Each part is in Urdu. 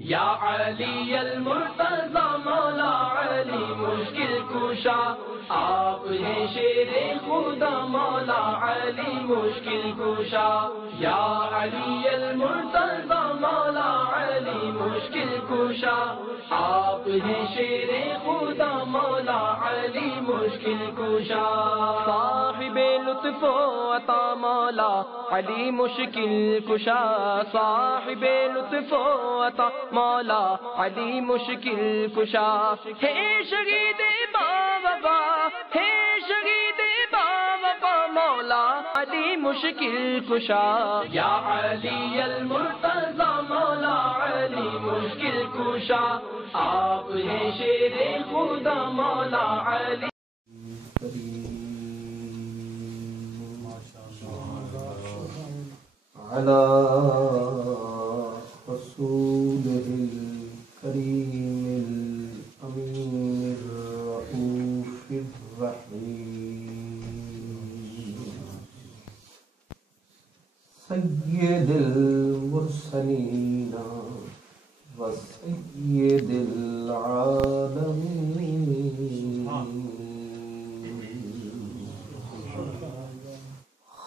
یا علی المرتضی مولا علی مشکل کشا، آپ ہیں شیر خدا مولا علی مشکل کشا. یا علی المرتضی مولا علی مشکل کشا، آپ ہیں شیر خدا مولا علی مشکل کشا. صاحب لطف و عطا مولا علی مشکل کشا، صاحب لطف و عطا مولا علی مشکل کشا. ہے شہید با وفا، ہے شہید با وفا مولا علی مشکل کشا. یا علی المرتضی مولا علی مشکل کشا، آپ ہیں شیر خدا مولا علی. على رسوله الكريم الأمين الرؤوف الرحيم سيد المرسلين وسيد العالمين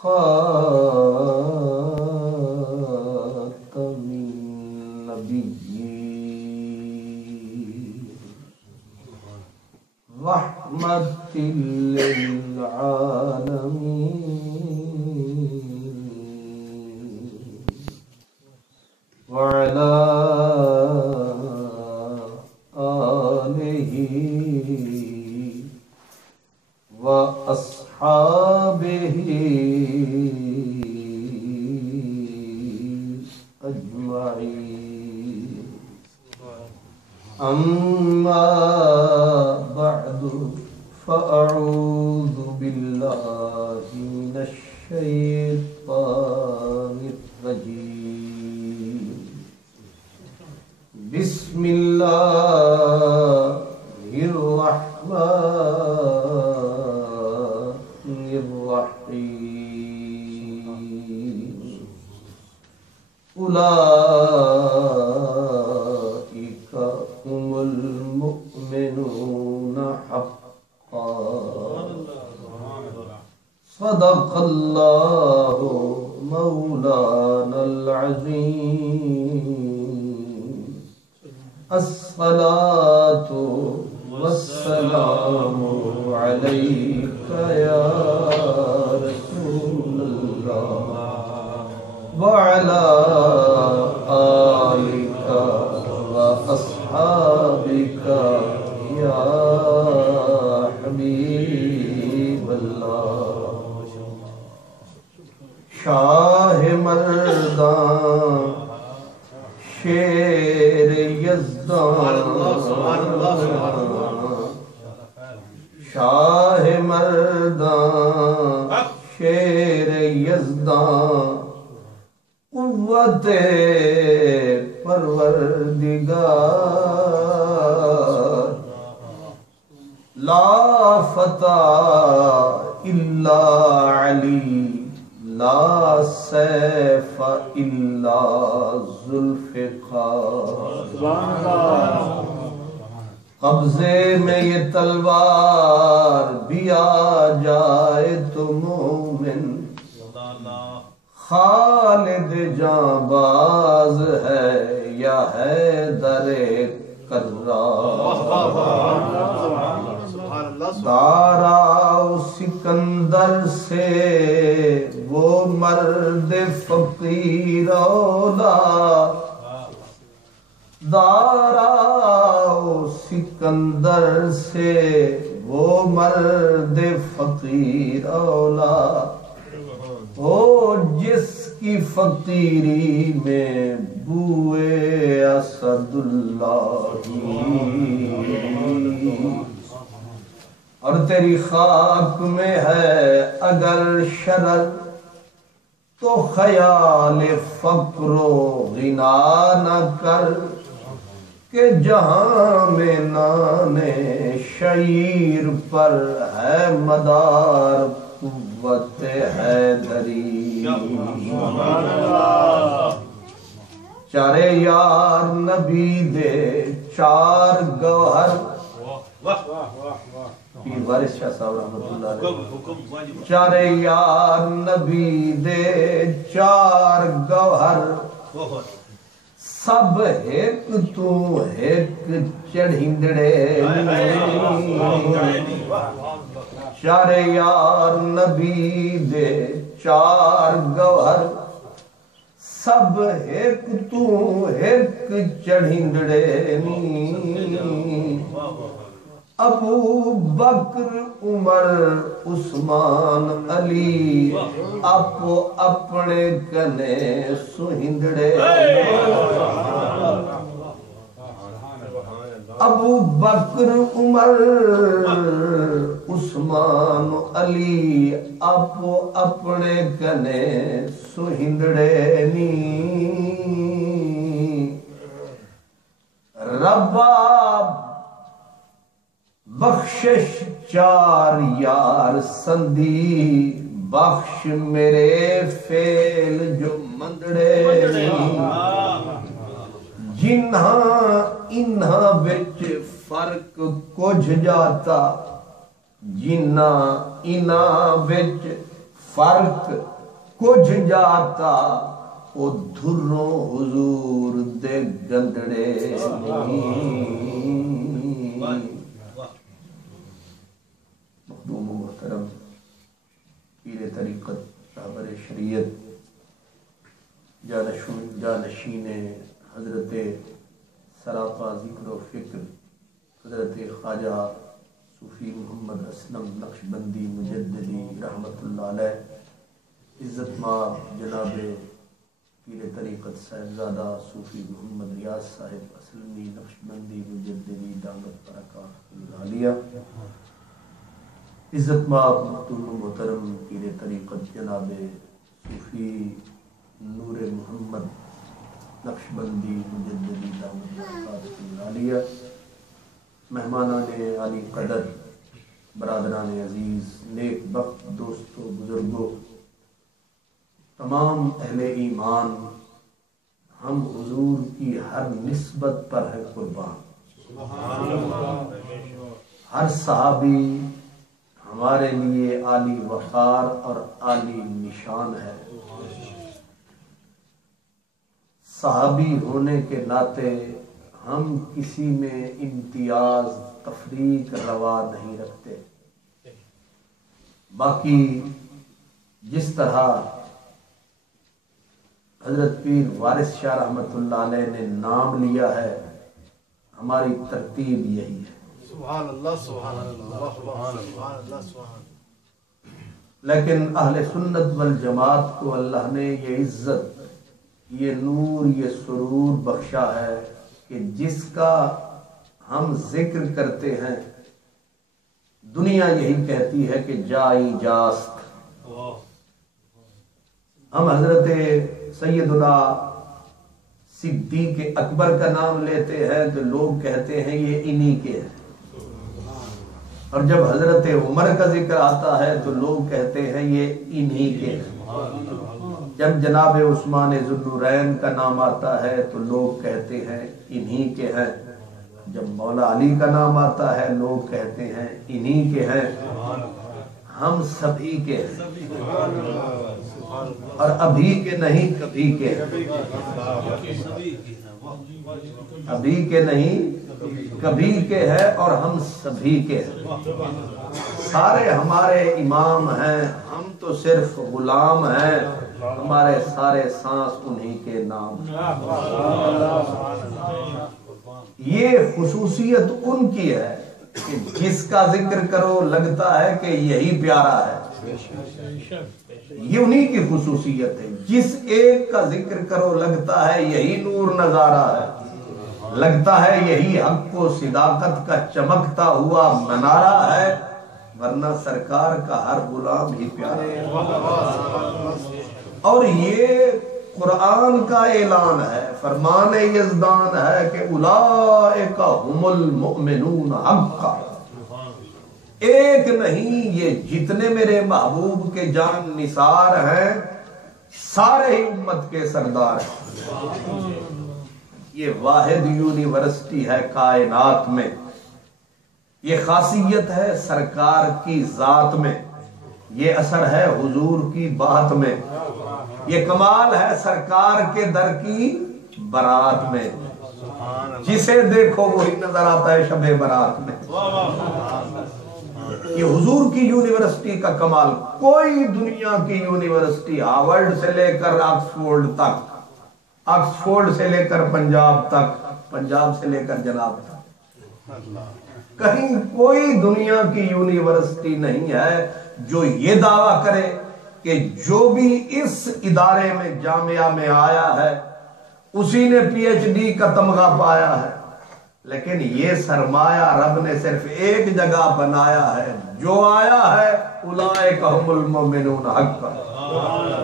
خاتم النبيين رحمة للعالمين وعلى آله وأصحابه أجمعين. أما بعد فأعوذ بالله من الشيطان الرجيم. بسم الله الرحمن الرحيم. أولئك هم المؤمنون حقا. صدق الله مولانا العظيم. الصلاة والسلام عليك يا رسول الله وعلى آلك وأصحابك يا حبيب الله. شاہ مردان شیر یزدان، شاہ مردان شیر یزدان، قوت پروردگار، لا فتح الا علی، لا سیف الا ذوالفقار. قبضے میں یہ تلوار بھی آ جائے تو مومن، خالد جانباز ہے یا حیدر کرار. دارا سکندر سے وہ مرد فقیر اولا، دارا سکندر سے وہ مرد فقیر اولا، وہ جس کی فقیری میں بوئے اسد اللہ، اور تیری خاک میں ہے اگر شرر تو خیال فقر و غنا نہ کر، کہ جہاں میں نانے شعیر پر ہے مدار قوت حیدری. چارے یار نبی دے چار گوہر پیر وارث شاہ صاحب رحمت اللہ علیہ چارے یار نبی دے چار گوہر سب ایک تو ایک چڑھندڑے چارے یار نبی دے چار گوہر سب ایک تو ایک چڑھندڑے ابو بکر عمر عثمان علی اپو اپنے کنے سہندڑے ابو بکر عمر عثمان علی اپو اپنے کنے سہندڑے نی ربا بخشش چار یار سندھی بخش میرے فیل جو مندڑے جنہاں انہاں وچ فرق کچھ جاتا جنہاں انہاں وچ فرق کچھ جاتا او دھروں حضور دے گندڑے مخدوم و محترم پیر طریقت رہبر شریعت جانشین حضرت سراپا ذکر و فکر حضرت خواجہ صوفی محمد اسلم نقشبندی مجددی رحمت اللہ علیہ عزت مآب جناب پیر طریقت صاحبزادہ صوفی محمد ریاض صاحب اسلمی نقشبندی مجددی دامت برکات العالیہ عزت مآب محترم محترم پیر طریقت جناب صوفی نور محمد نقشبندی مجددی دامت برکات العالیہ مہمانان عالی قدر برادران عزیز نیک بخت دوستوں بزرگوں تمام اہل ایمان ہم حضور کی ہر نسبت پر ہے قربان ہر صحابی ہمارے لیے عالی وقار اور عالی نشان ہے صحابی ہونے کے ناطے ہم کسی میں امتیاز تفریق روا نہیں رکھتے باقی جس طرح حضرت پیر وارث شاہ رحمت اللہ علیہ نے نام لیا ہے ہماری ترتیب یہی ہے سبحان اللہ سبحان اللہ سبحان اللہ سبحان لیکن اہل سنت والجماعت کو اللہ نے یہ عزت یہ نور یہ سرور بخشا ہے کہ جس کا ہم ذکر کرتے ہیں دنیا یہی کہتی ہے کہ جائی جاست ہم حضرت سیدنا صدیق اکبر کا نام لیتے ہیں تو لوگ کہتے ہیں یہ انہی کے ہیں اور جب حضرت عمر کا ذکر آتا ہے تو لوگ کہتے ہیں یہ انہی کے ہیں جب جناب عثمان ذوالنورین کا نام آتا ہے تو لوگ کہتے ہیں انہی کے ہیں جب مولا علی کا نام آتا ہے لوگ کہتے ہیں انہی کے ہیں ہم سبھی کے ہیں اور ابھی کے نہیں کبھی کے ہیں ابھی کے نہیں کبھی کے ہے اور ہم سبھی کے ہیں سارے ہمارے امام ہیں ہم تو صرف غلام ہیں ہمارے سارے سانس انہی کے نام یہ خصوصیت ان کی ہے کہ جس کا ذکر کرو لگتا ہے کہ یہی پیارا ہے یہ انہی کی خصوصیت ہے جس ایک کا ذکر کرو لگتا ہے یہی نور نظارہ ہے لگتا ہے یہی حق و صداقت کا چمکتا ہوا منارہ ہے ورنہ سرکار کا ہر غلام ہی پیارا ہے اور یہ قرآن کا اعلان ہے فرمان یزدان ہے کہ اولئک هم المؤمنون حقا ایک نہیں یہ جتنے میرے محبوب کے جان نثار ہیں سارے ہی امت کے سردار ہیں یہ واحد یونیورسٹی ہے کائنات میں، یہ خاصیت ہے سرکار کی ذات میں، یہ اثر ہے حضور کی بات میں، یہ کمال ہے سرکار کے در کی برات میں، جسے دیکھو وہی نظر آتا ہے شب برات میں۔ یہ حضور کی یونیورسٹی کا کمال، کوئی دنیا کی یونیورسٹی ہارورڈ سے لے کر آکسفورڈ تک، آکسفورڈ سے لے کر پنجاب تک، پنجاب سے لے کر جناب تک، کہیں کوئی دنیا کی یونیورسٹی نہیں ہے جو یہ دعویٰ کرے کہ جو بھی اس ادارے میں جامعہ میں آیا ہے اسی نے پی ایچ ڈی کا تمغہ پایا ہے، لیکن یہ سرمایہ رب نے صرف ایک جگہ بنایا ہے، جو آیا ہے اولئک هم المؤمنون حقا،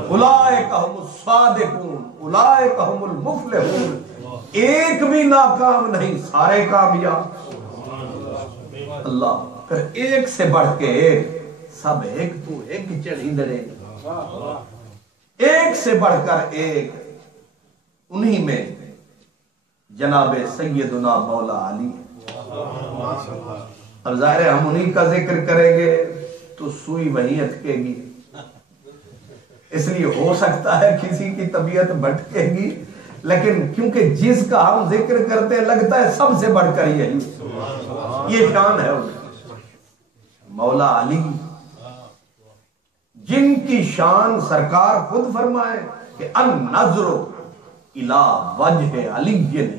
اولئک هم الصادقون، اولئک هم المفلحون، ایک بھی ناکام نہیں، سارے کامیاب۔ اللہ پھر ایک سے بڑھ کے ایک، سب ایک تو ایک چڑھی درے، ایک سے بڑھ کر ایک، انہی میں جناب سیدنا مولا علی ہے۔ اب ظاہر ہے ہم انہی کا ذکر کریں گے تو سوئی وہیں اٹکے گی، اس لیے ہو سکتا ہے کسی کی طبیعت بھٹکے گی، لیکن کیونکہ جس کا ہم ذکر کرتے ہیں لگتا ہے سب سے بڑھ کر یہی، یہ شان ہے ان کی۔ مولا علی جن کی شان سرکار خود فرمائے کہ النظر الی وجہ علی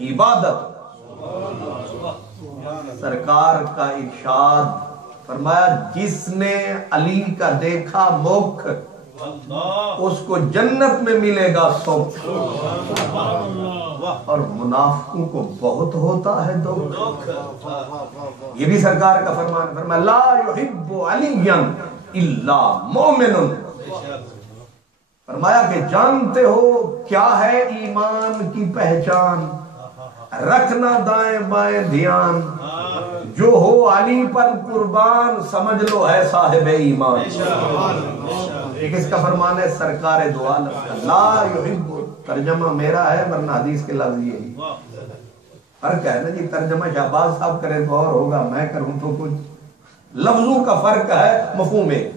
عبادت، سرکار کا ارشاد فرمایا جس نے علی کا دیکھا مکھ اس کو جنت میں ملے گا سکھ، اور منافقوں کو بہت ہوتا ہے دکھ، یہ بھی سرکار کا فرمان، فرمایا لا یحب علی الا مومن، فرمایا کہ جانتے ہو کیا ہے ایمان کی پہچان، رکھنا دائیں بائیں دھیان، جو ہو علی پر قربان سمجھ لو ہے صاحب ایمان۔ ایک اس کا فرمان ہے سرکار دو عالم، لا یحب، ترجمہ میرا ہے ورنہ حدیث کے لفظ یہی، فرق ہے نا جی، ترجمہ شہباز صاحب کرے تو اور ہوگا، میں کروں تو کچھ، لفظوں کا فرق ہے، مفہوم ہے۔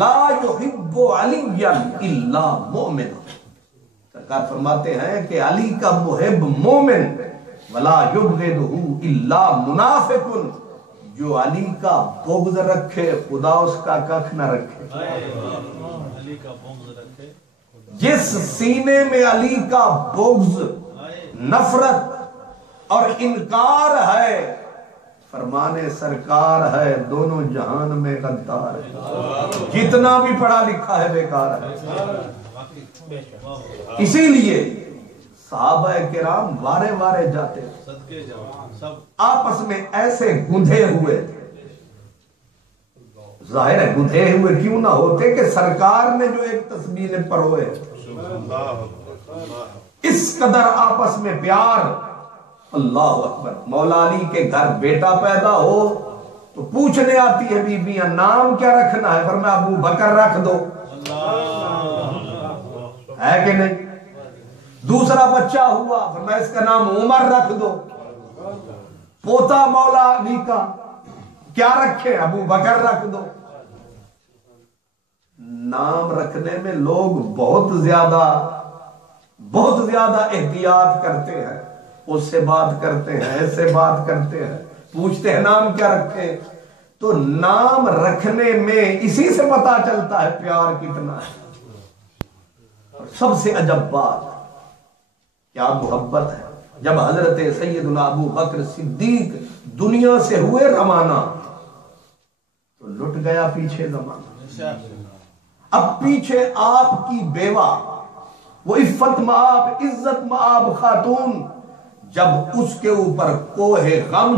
لا یحب علی الا مومن، سرکار فرماتے ہیں کہ علی کا محب مومن، ولا یبغضہ الا منافق، جو علی کا بغض رکھے خدا اس کا ککھ نہ رکھے۔ جس سینے میں علی کا بغض، نفرت اور انکار ہے، فرمانے سرکار ہے دونوں جہان میں غدار ہے، جتنا بھی پڑھا لکھا ہے بیکار ہے۔ اسی لیے صحابہ کرام وارے وارے جاتے آپس میں ایسے گندھے ہوئے، ظاہر ہے گندھے ہوئے کیوں نہ ہوتے کہ سرکار نے جو ایک تسبیح پڑھوئے، اس قدر آپس میں پیار۔ اللہ اکبر، مولا علی کے گھر بیٹا پیدا ہو تو پوچھنے آتی ہے بیبیاں نام کیا رکھنا ہے، فرمایا ابو بکر رکھ دو، ہے کہ نہیں؟ دوسرا بچہ ہوا، فرمایا اس کا نام عمر رکھ دو، پوتا مولا علی کا کیا رکھے، ابو بکر رکھ دو۔ نام رکھنے میں لوگ بہت زیادہ احتیاط کرتے ہیں، اس سے بات کرتے ہیں، اس سے بات کرتے ہیں، پوچھتے ہیں نام کیا رکھے، تو نام رکھنے میں اسی سے پتا چلتا ہے پیار کتنا ہے۔ اور سب سے عجب بات کیا محبت ہے، جب حضرت سیدنا ابو بکر صدیق دنیا سے ہوئے روانہ تو لٹ گیا پیچھے زمانہ، اب پیچھے آپ کی بیوہ، وہ عفت مآب عزت مآب خاتون، جب اس کے اوپر کوہ غم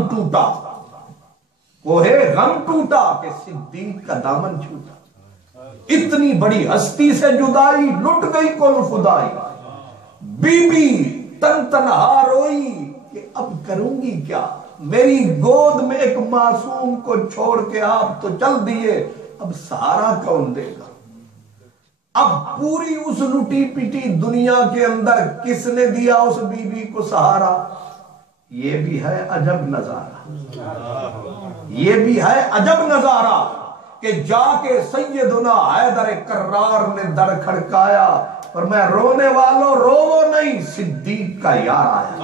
ٹوٹا کہ صدیق کا دامن چھوٹا، اتنی بڑی ہستی سے جدائی، لٹ گئی کل خدائی، بی بی تن تنہا روئی کہ اب کروں گی کیا، میری گود میں ایک معصوم کو چھوڑ کے آپ تو چل دیے، اب سہارا کون دے گا۔ اب پوری اس لٹی پٹی دنیا کے اندر کس نے دیا اس بی بی کو سہارا؟ یہ بھی ہے عجب نظارہ، یہ بھی ہے عجب نظارہ کہ جا کے سیدنا حیدر کرار نے در کھڑکایا اور میں رونے والوں رو نہیں، صدیق کا یار آیا۔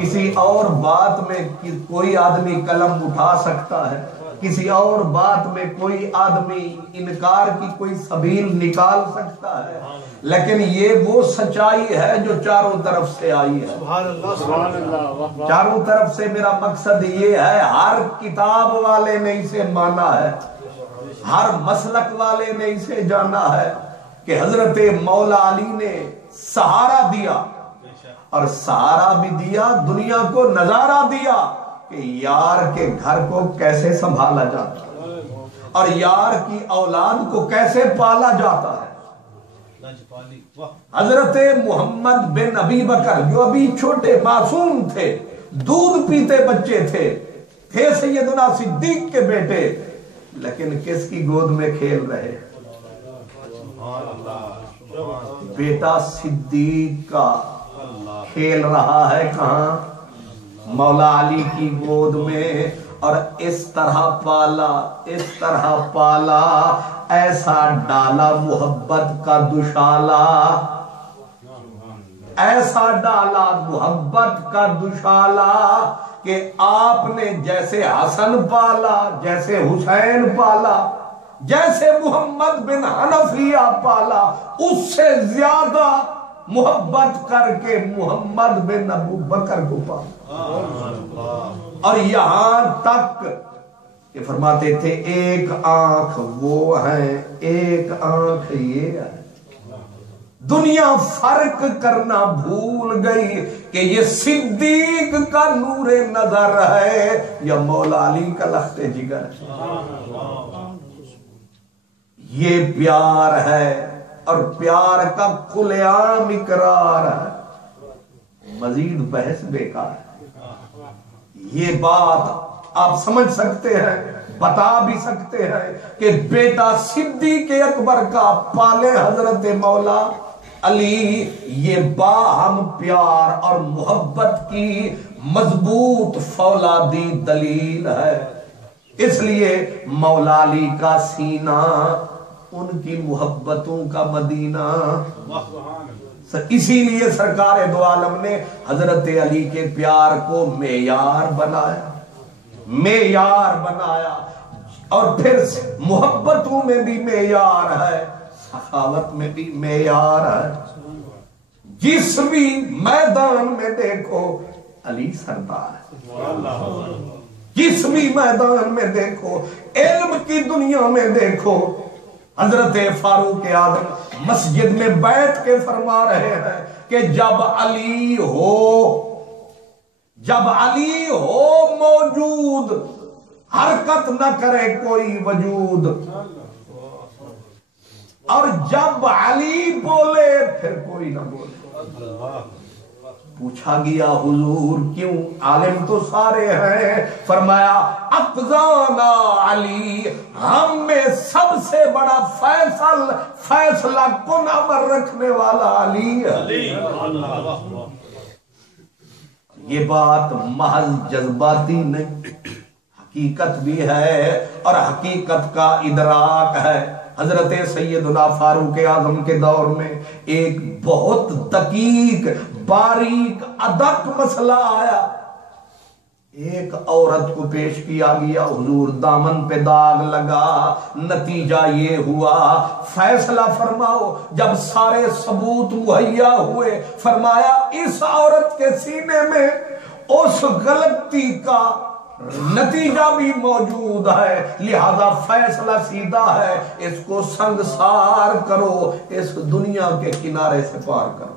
کسی اور بات میں کوئی آدمی قلم اٹھا سکتا ہے، کسی اور بات میں کوئی آدمی انکار کی کوئی سبیل نکال سکتا ہے، لیکن یہ وہ سچائی ہے جو چاروں طرف سے آئی ہے۔ چاروں طرف سے میرا مقصد یہ ہے، ہر کتاب والے نے اسے مانا ہے، ہر مسلک والے نے اسے جانا ہے کہ حضرت مولا علی نے سہارا دیا، اور سہارا بھی دیا، دنیا کو نظارہ دیا کہ یار کے گھر کو کیسے سنبھالا جاتا ہے اور یار کی اولاد کو کیسے پالا جاتا ہے۔ حضرت محمد بن ابی بکر جو ابھی چھوٹے معصوم تھے، دودھ پیتے بچے تھے سیدنا صدیق کے بیٹے، لیکن کس کی گود میں کھیل رہے؟ بیٹا صدیق کا کھیل رہا ہے کہاں؟ مولا علی کی گود میں، اور اس طرح پالا ایسا ڈالا محبت کا دشالا، ایسا ڈالا محبت کا دشالا کہ آپ نے جیسے حسن پالا، جیسے حسین پالا، جیسے محمد بن حنفیہ پالا، اس سے زیادہ محبت کر کے محمد بن ابو بکر کو پالا۔ اور یہاں تک کہ فرماتے تھے ایک آنکھ وہ ہے، ایک آنکھ یہ ہے۔ دنیا فرق کرنا بھول گئی کہ یہ صدیق کا نور نظر ہے یا مولا علی کا لخت جگر ہے۔ یہ پیار ہے، اور پیار کا کھل عام اقرار ہے، مزید بحث بیکار ہے۔ یہ بات آپ سمجھ سکتے ہیں، بتا بھی سکتے ہیں کہ بیٹا صدیق اکبر کا پالے حضرت مولا علی، یہ باہم پیار اور محبت کی مضبوط فولادی دلیل ہے۔ اس لیے مولا علی کا سینہ ان کی محبتوں کا مدینہ، اسی لیے سرکار دو عالم نے حضرت علی کے پیار کو معیار بنایا، اور پھر محبتوں میں بھی معیار ہے، سخاوت میں بھی معیار ہے۔ جس بھی میدان میں دیکھو علی سردار ہے، جس بھی میدان میں دیکھو، علم کی دنیا میں دیکھو، حضرت فاروق اعظم مسجد میں بیٹھ کے فرما رہے ہیں کہ جب علی ہو موجود، حرکت نہ کرے کوئی وجود، اور جب علی بولے پھر کوئی نہ بولے۔ پوچھا گیا حضور کیوں؟ عالم تو سارے ہیں۔ فرمایا اقضانا علی، ہم میں سب سے بڑا فیصلہ کن امر رکھنے والا علی ہے۔ یہ بات محض جذباتی نہیں، حقیقت بھی ہے، اور حقیقت کا ادراک ہے۔ حضرت سیدنا فاروق اعظم کے دور میں ایک بہت دقیق باریک ادق مسئلہ آیا، ایک عورت کو پیش کیا گیا، حضور دامن پہ داغ لگا، نتیجہ یہ ہوا فیصلہ فرماؤ۔ جب سارے ثبوت مہیا ہوئے، فرمایا اس عورت کے سینے میں اس غلطی کا نتیجہ بھی موجود ہے، لہذا فیصلہ سیدھا ہے، اس کو سنگسار کرو، اس دنیا کے کنارے سے پار کرو۔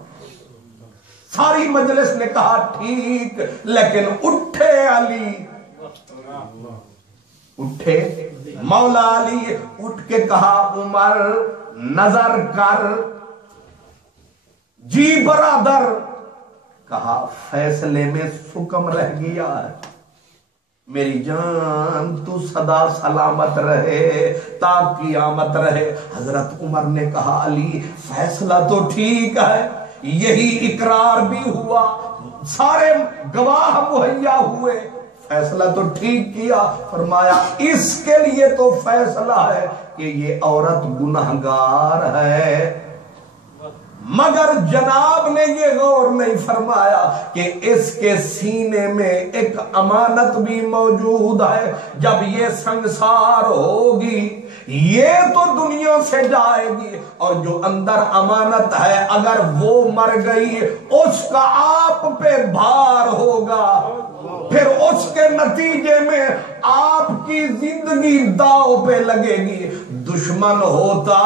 ساری مجلس نے کہا ٹھیک، لیکن اٹھے علی، اٹھے مولا علی، اٹھ کے کہا عمر نظر کر، جی برادر، کہا فیصلے میں سکم رہ گیا ہے، میری جان تو سدا سلامت رہے تا قیامت رہے۔ حضرت عمر نے کہا علی فیصلہ تو ٹھیک ہے، یہی اقرار بھی ہوا، سارے گواہ مہیا ہوئے، فیصلہ تو ٹھیک کیا۔ فرمایا اس کے لیے تو فیصلہ ہے کہ یہ عورت گنہگار ہے، مگر جناب نے یہ غور نہیں فرمایا کہ اس کے سینے میں ایک امانت بھی موجود ہے، جب یہ سنسار ہوگی یہ تو دنیا سے جائے گی، اور جو اندر امانت ہے اگر وہ مر گئی اس کا آپ پہ بھار ہوگا، پھر اس کے نتیجے میں آپ کی زندگی داؤ پہ لگے گی۔ دشمن ہوتا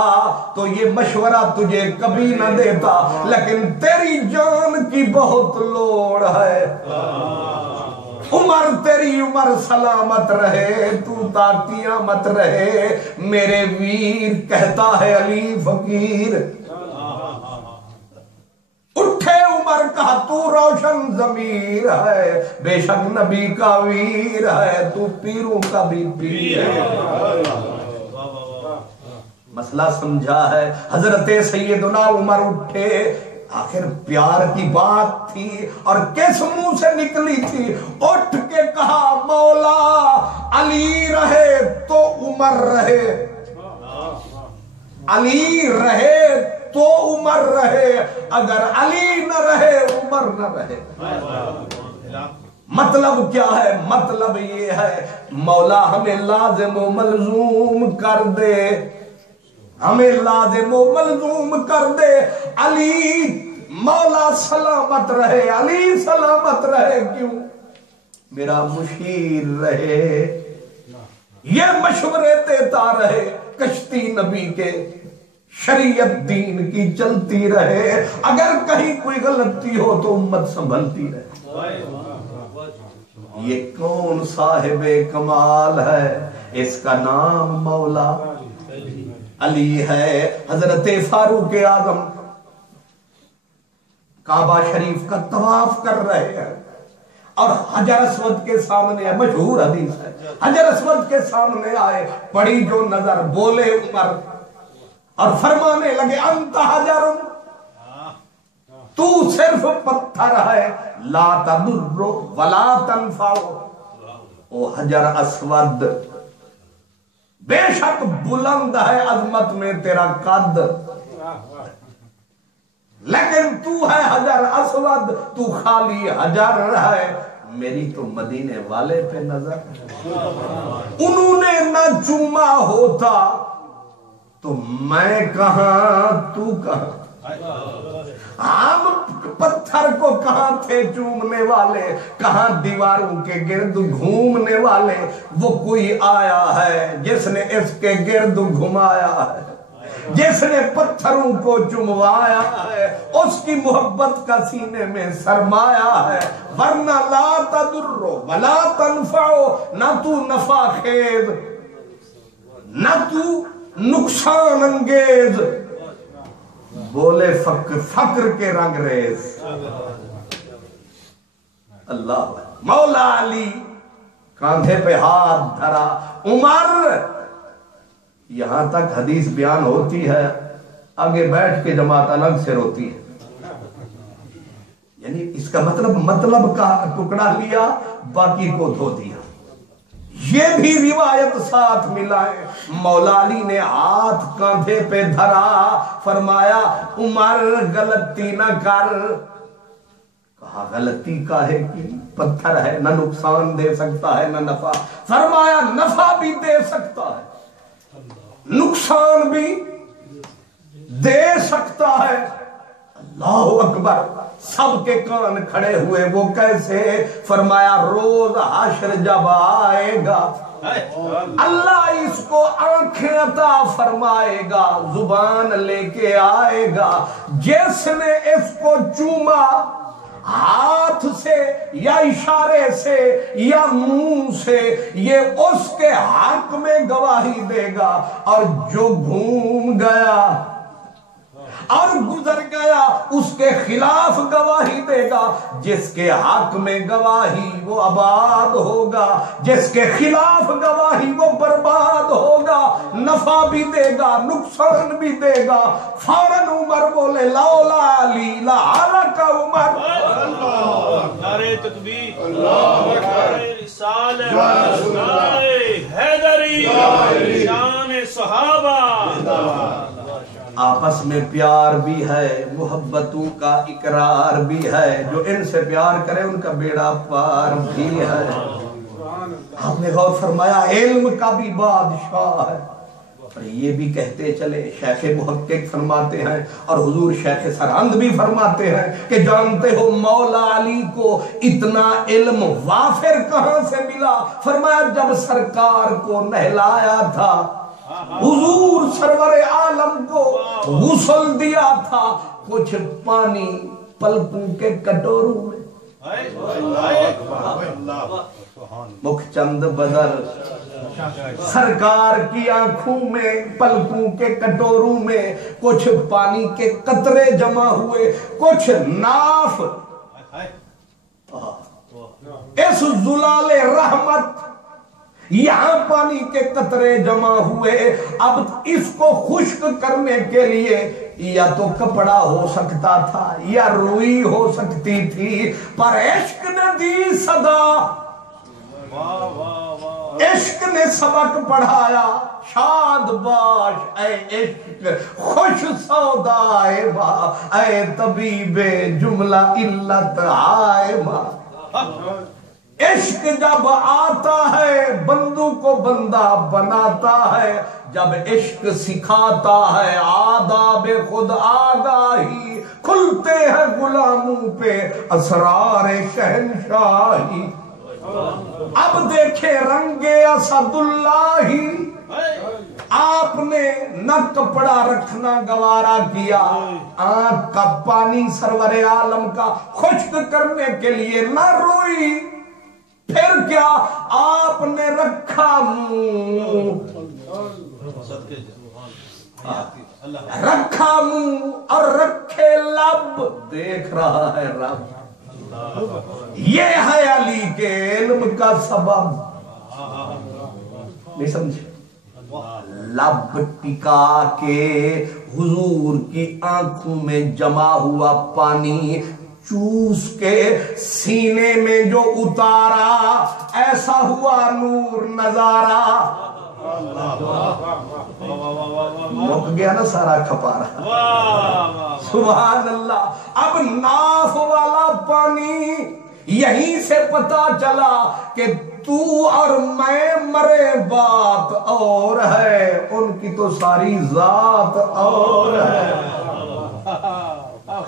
تو یہ مشورہ تجھے کبھی نہ دیتا، لیکن تیری جان کی بہت لوڑ ہے۔ عمر تیری عمر سلامت رہے، تو تا قیامت رہے میرے ویر، کہتا ہے علی فقیر۔ اٹھے عمر کہا تو روشن ضمیر ہے، بے شک نبی کا ویر ہے، تو پیروں کا بھی پیر ہے۔ مسئلہ سمجھا ہے؟ حضرت سیدنا عمر اٹھے، آخر پیار کی بات تھی اور کس منہ سے نکلی تھی، اٹھ کے کہا مولا علی رہے تو عمر رہے، علی رہے تو عمر رہے، اگر علی نہ رہے عمر نہ رہے۔ مطلب کیا ہے؟ مطلب یہ ہے مولا ہمیں لازم و ملزوم کر دے، ہمیں لازم و ملزوم کر دے، علی مولا سلامت رہے، علی سلامت رہے، کیوں؟ میرا مشیر رہے، یہ مشورے دیتا رہے، کشتی نبی کے شریعت دین کی چلتی رہے، اگر کہیں کوئی غلطی ہو تو امت سنبھلتی رہے۔ یہ کون صاحب کمال ہے؟ اس کا نام مولا علی ہے۔ حضرت فاروق اعظم کعبہ شریف کا طواف کر رہے ہیں اور حجر اسود کے سامنے، مشہور حدیث ہے، حجر اسود کے سامنے آئے، پڑی جو نظر، بولے عمر اور فرمانے لگے انت حجر، تو صرف پتھر ہے، لا تضر ولا تنفع، او حجر اسود بے شک بلند ہے عظمت میں تیرا قد، لیکن تو ہے حجر اسود، تو خالی حجر ہے، میری تو مدینے والے پہ نظر، انہوں نے نہ چوما ہوتا تو میں کہاں تو کہاں، ہم پتھر کو کہاں تھے چومنے والے، کہاں دیواروں کے گرد گھومنے والے، وہ کوئی آیا ہے جس نے اس کے گرد گھمایا ہے، جس نے پتھروں کو چموایا ہے، اس کی محبت کا سینے میں سرمایا ہے، ورنہ لا تضر ولا تنفع، نہ تو نفع خیز نہ تو نقصان انگیز، بولے فقر کے رنگ ریز۔ اللہ مولا علی کاندھے پہ ہاتھ دھرا، عمر یہاں تک حدیث بیان ہوتی ہے، آگے بیٹھ کے جماعت الگ سے روتی ہے، یعنی اس کا مطلب کا ٹکڑا لیا، باقی کو دھو دیا۔ یہ بھی روایت ساتھ ملائے، مولا علی نے ہاتھ کاندھے پہ دھرا، فرمایا عمر غلطی نہ کر، کہا غلطی کاہے کی، پتھر ہے، نہ نقصان دے سکتا ہے نہ نفع، فرمایا نفع بھی دے سکتا ہے نقصان بھی دے سکتا ہے۔ اللہ اکبر، سب کے کان کھڑے ہوئے، وہ کیسے؟ فرمایا روز حشر جب آئے گا اللہ اس کو آنکھیں عطا فرمائے گا، زبان لے کے آئے گا، جس نے اس کو چوما ہاتھ سے یا اشارے سے یا منہ سے، یہ اس کے حق میں گواہی دے گا، اور جو گھوم گیا اور گزر گیا اس کے خلاف گواہی دے گا، جس کے حق میں گواہی وہ آباد ہوگا، جس کے خلاف گواہی وہ برباد ہوگا، نفع بھی دے گا نقصان بھی دے گا۔ فوراً عمر بولے لولا علی لہلک عمر۔ نعرہ تکبیر، نعرہ رسالت، نعرہ حیدری، شان صحابہ۔ آپس میں پیار بھی ہے، محبتوں کا اقرار بھی ہے، جو ان سے پیار کرے ان کا بیڑا پار بھی ہے۔ آپ نے غور فرمایا علم کا بھی بادشاہ ہے۔ اور یہ بھی کہتے چلے، شیخ محقق فرماتے ہیں اور حضور شیخ سرہند بھی فرماتے ہیں کہ جانتے ہو مولا علی کو اتنا علم وافر کہاں سے ملا؟ فرمایا جب سرکار کو نہلایا تھا، حضور سرور عالم کو غسل دیا تھا، کچھ پانی پلکوں کے کٹوروں میں، مکھ چند بدر سرکار کی آنکھوں میں، پلکوں کے کٹوروں میں کچھ پانی کے قطرے جمع ہوئے، کچھ ناف اس زلال رحمت، یہاں پانی کے قطرے جمع ہوئے۔ اب اس کو خشک کرنے کے لیے یا تو کپڑا ہو سکتا تھا یا روئی ہو سکتی تھی، پر عشق نے دی صدا، عشق نے سبق پڑھایا۔ شاد باش اے عشق خوش سودائے با، اے طبیب جملہ علت آئے با۔ عشق جب آتا ہے بندوں کو بندہ بناتا ہے، جب عشق سکھاتا ہے آداب خود آگاہی، کھلتے ہیں غلاموں پہ اسرار شہنشاہی۔ اب دیکھیں رنگ اسد اللہ، آپ نے نہ کپڑا رکھنا گوارا کیا، آنکھ کا پانی سرور عالم کا خشک کرنے کے لیے نہ روئی، پھر کیا آپ نے رکھا منہ، رکھا منہ اور رکھے لب، دیکھ رہا ہے رب۔ یہ ہے علی کے علم کا سبب، نہیں سمجھے؟ لب ٹکا کے حضور کی آنکھوں میں جمع ہوا پانی چوس کے سینے میں جو اتارا، ایسا ہوا نور نظارہ۔ مک گیا نا سارا کھپارا، سبحان اللہ۔ اب ناف والا پانی، یہیں سے پتا چلا کہ تو اور میں مرے بات اور ہے، ان کی تو ساری ذات اور ہے۔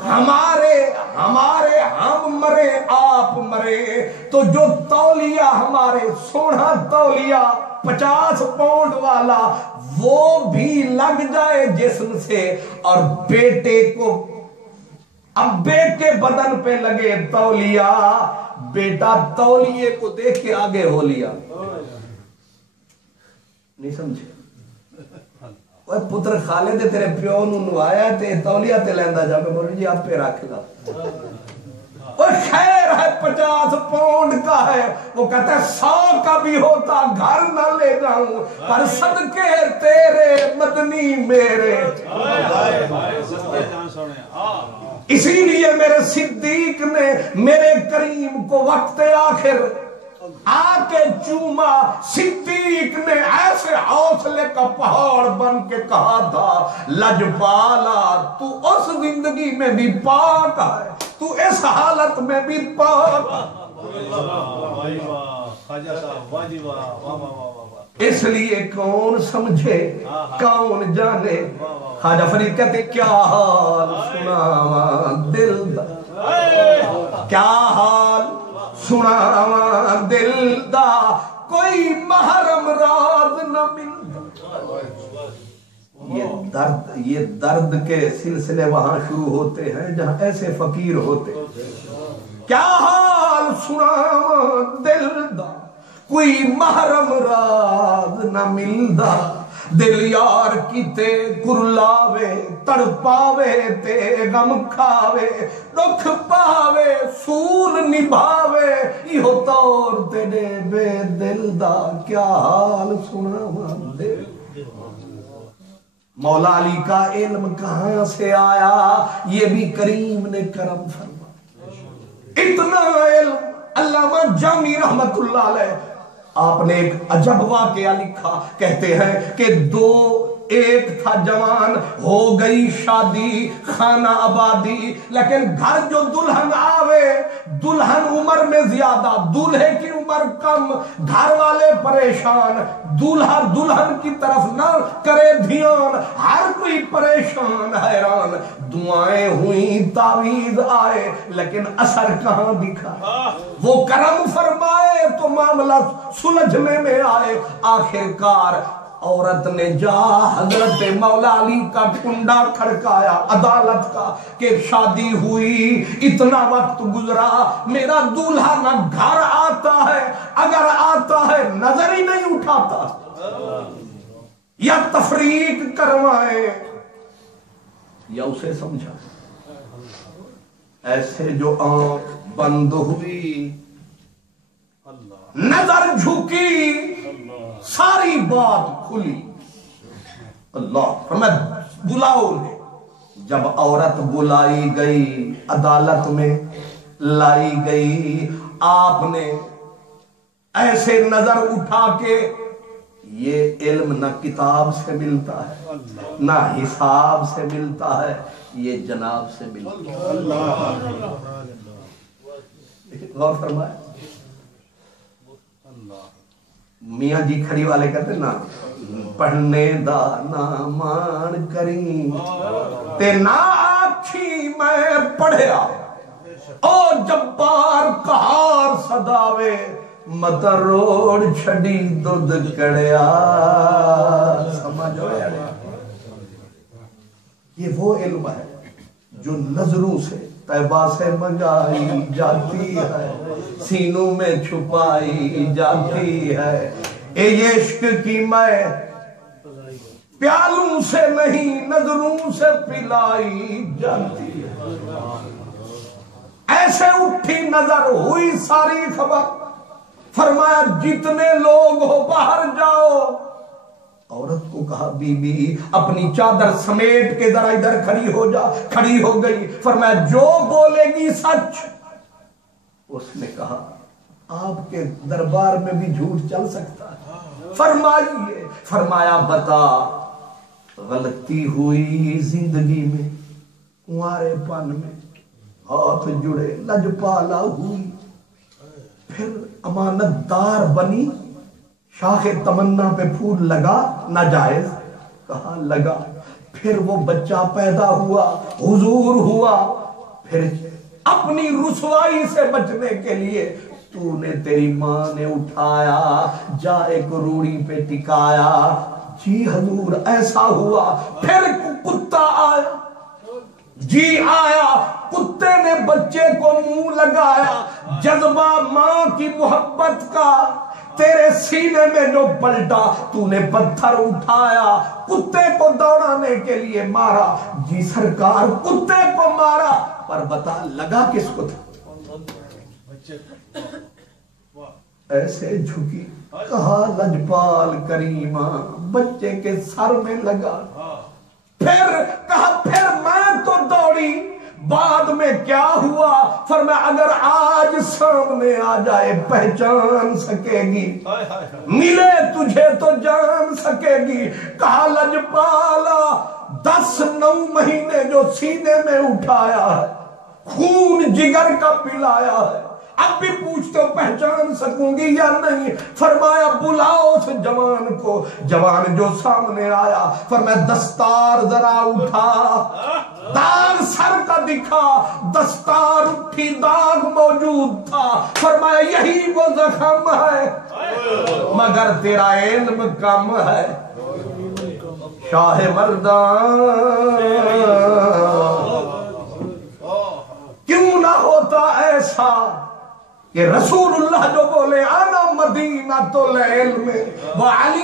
ہمارے ہم مرے آپ مرے تو جو تولیہ ہمارے سونا تولیہ 50 پاؤنڈ والا وہ بھی لگ جائے جسم سے، اور بیٹے کو ابے کے بدن پہ لگے تولیہ، بیٹا تولیے کو دیکھ کے آگے ہو لیا، نہیں سمجھے؟ اوہ پتر خالد تیرے پیو نو نوایا تے تولیہ تے لیندہ جا کے بولے جی آپ پہ رکھ گا، اور خیر ہے 50 پاؤنڈ کا ہے، وہ کہتا ہے 100 کا بھی ہوتا گھر نہ لے جاؤں، پر صدقے تیرے مدنی میرے۔ اسی لیے میرے صدیق نے میرے کریم کو وقت آخر آ کے چوما، صدیق نے ایسے حوصلے کا پہاڑ بن کے کہا تھا لجپالا تو اس زندگی میں بھی پاک ہے، تو اس حالت میں بھی پاک ہے۔ اس لیے کون سمجھے کون جانے، خواجہ فرید کہتے کیا حال سناواں دل دا، کیا حال سناواں دل دا، کوئی محرم راز نہ ملتا۔ یہ درد کے سلسلے وہاں شروع ہوتے ہیں جہاں ایسے فقیر ہوتے، کیا حال سناواں دل دا، کوئی محرم راز نہ ملدا، دل یار کیتے کرلاوے تڑپاوے تے غم کھاوے دکھ پاوے سول نبھاوے یہ طور تیرے بے دل دا کیا حال سنا دے مولا علی کا علم کہاں سے آیا یہ بھی کریم نے کرم فرمایا اتنا علم علامہ جامی رحمت اللہ علیہ آپ نے ایک عجب واقعہ لکھا کہتے ہیں کہ ایک تھا جوان ہو گئی شادی خانہ آبادی لیکن گھر جو دلہن آوے دلہن عمر میں زیادہ دولہے کی عمر کم گھر والے پریشان دولہا دلہن کی طرف نہ کرے دھیان ہر کوئی پریشان حیران دعائیں ہوئیں تعویذ آئے لیکن اثر کہاں دکھا وہ کرم فرمائے تو معاملہ سلجھنے میں آئے آخرکار عورت نے جا حضرت مولا علی کا کنڈا کھڑکایا عدالت کا کہ شادی ہوئی اتنا وقت گزرا میرا دولہا نہ گھر آتا ہے اگر آتا ہے نظر ہی نہیں اٹھاتا یا تفریق کروائیں یا اسے سمجھا ایسے جو آنکھ بند ہوئی نظر جھکی ساری بات کھلی اللہ فرمایا بلاؤ انہیں جب عورت بلائی گئی عدالت میں لائی گئی آپ نے ایسے نظر اٹھا کے یہ علم نہ کتاب سے ملتا ہے نہ حساب سے ملتا ہے یہ جناب سے ملتا ہے غور فرمائے میاں جی کھڑی والے کہتے نا پڑھنے دا نا مان کریں تے نا آکھی میں پڑھیا او جبار کہار صداوے متا روڑ چھڑی دودھ کڑیا سمجھ ہوئے یہ وہ علم ہے جو نظروں سے طیبہ سے منگائی جاتی ہے سینوں میں چھپائی جاتی ہے اے عشق کی میں پیالوں سے نہیں نظروں سے پلائی جاتی ہے ایسے اٹھی نظر ہوئی ساری خبر فرمایا جتنے لوگ ہو باہر جاؤ عورت کو کہا بی بی اپنی چادر سمیٹ کے ذرا ادھر کھڑی ہو جا کھڑی ہو گئی فرمایا جو بولے گی سچ اس نے کہا آپ کے دربار میں بھی جھوٹ چل سکتا ہے فرمائیے فرمایا بتا غلطی ہوئی زندگی میں کنوارے پن میں ہاتھ جڑے لجپالا ہوئی پھر امانت دار بنی شاخ تمنا پہ پھول لگا ناجائز کہا لگا پھر وہ بچہ پیدا ہوا حضور ہوا پھر اپنی رسوائی سے بچنے کے لیے تو نے تیری ماں نے اٹھایا جا ایک روڑی پہ ٹکایا جی حضور ایسا ہوا پھر کتا آیا جی آیا کتے نے بچے کو منہ لگایا جذبہ ماں کی محبت کا تیرے سینے میں جو پلٹا تو نے پتھر اٹھایا کتے کو دوڑانے کے لیے مارا جی سرکار کتے کو مارا پر بتا لگا کس کو تھا ایسے جھکی کہا لجپال کریمہ بچے کے سر میں لگا پھر کہا پھر میں تو دوڑی بعد میں کیا ہوا فرمایا اگر آج سامنے آ جائے پہچان سکے گی ملے تجھے تو جان سکے گی کہا لجپالا 10-9 مہینے جو سینے میں اٹھایا ہے خون جگر کا پلایا ہے اب بھی پوچھتے ہو پہچان سکوں گی یا نہیں فرمایا بلاؤ اس جوان کو جوان جو سامنے آیا فرمایا دستار ذرا اٹھا داغ سر کا دکھا دستار اٹھی داغ موجود تھا فرمایا یہی وہ زخم ہے مگر تیرا علم کم ہے شاہ مردان کیوں نہ ہوتا ایسا کہ رسول اللہ جو بولے انا مدینہ العلم وعلی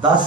10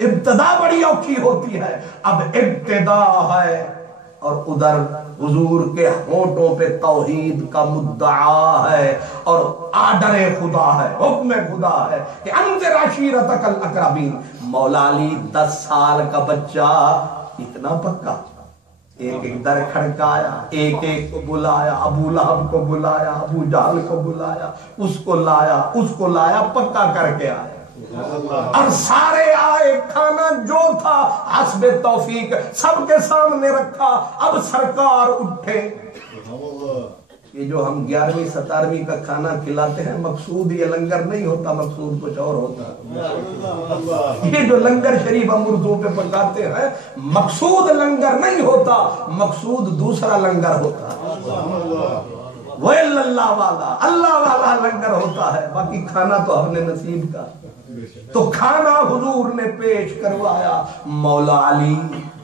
ابتدا بڑی اوکھی ہوتی ہے، اب ابتدا ہے، اور ادھر حضور کے ہونٹوں پہ توحید کا مدعا ہے اور آرڈر خدا ہے، حکم خدا ہے کہ انذر عشیرتک الاقربین۔ مولا علی 10 سال کا بچہ اتنا پکا، ایک ایک در کھڑکایا، ایک ایک کو بلایا، ابو لہب کو بلایا، ابو جہل کو بلایا، اس کو لایا، پکا کر کے آیا، اور سارے آئے، کھانا جو تھا حسب توفیق سب کے سامنے رکھا۔ اب سرکار اٹھے، یہ جو ہم 11ویں 17ویں کا کھانا کھلاتے ہیں مقصود یہ لنگر نہیں ہوتا، مقصود کچھ اور ہوتا ہے۔ یہ جو لنگر شریف ہم اردو پہ پکاتے ہیں مقصود لنگر نہیں ہوتا، مقصود دوسرا لنگر ہوتا ہے، وہ اللہ والا لنگر ہوتا ہے، باقی کھانا تو ہم نے نصیب کا۔ تو کھانا حضور نے پیش کروایا، مولا علی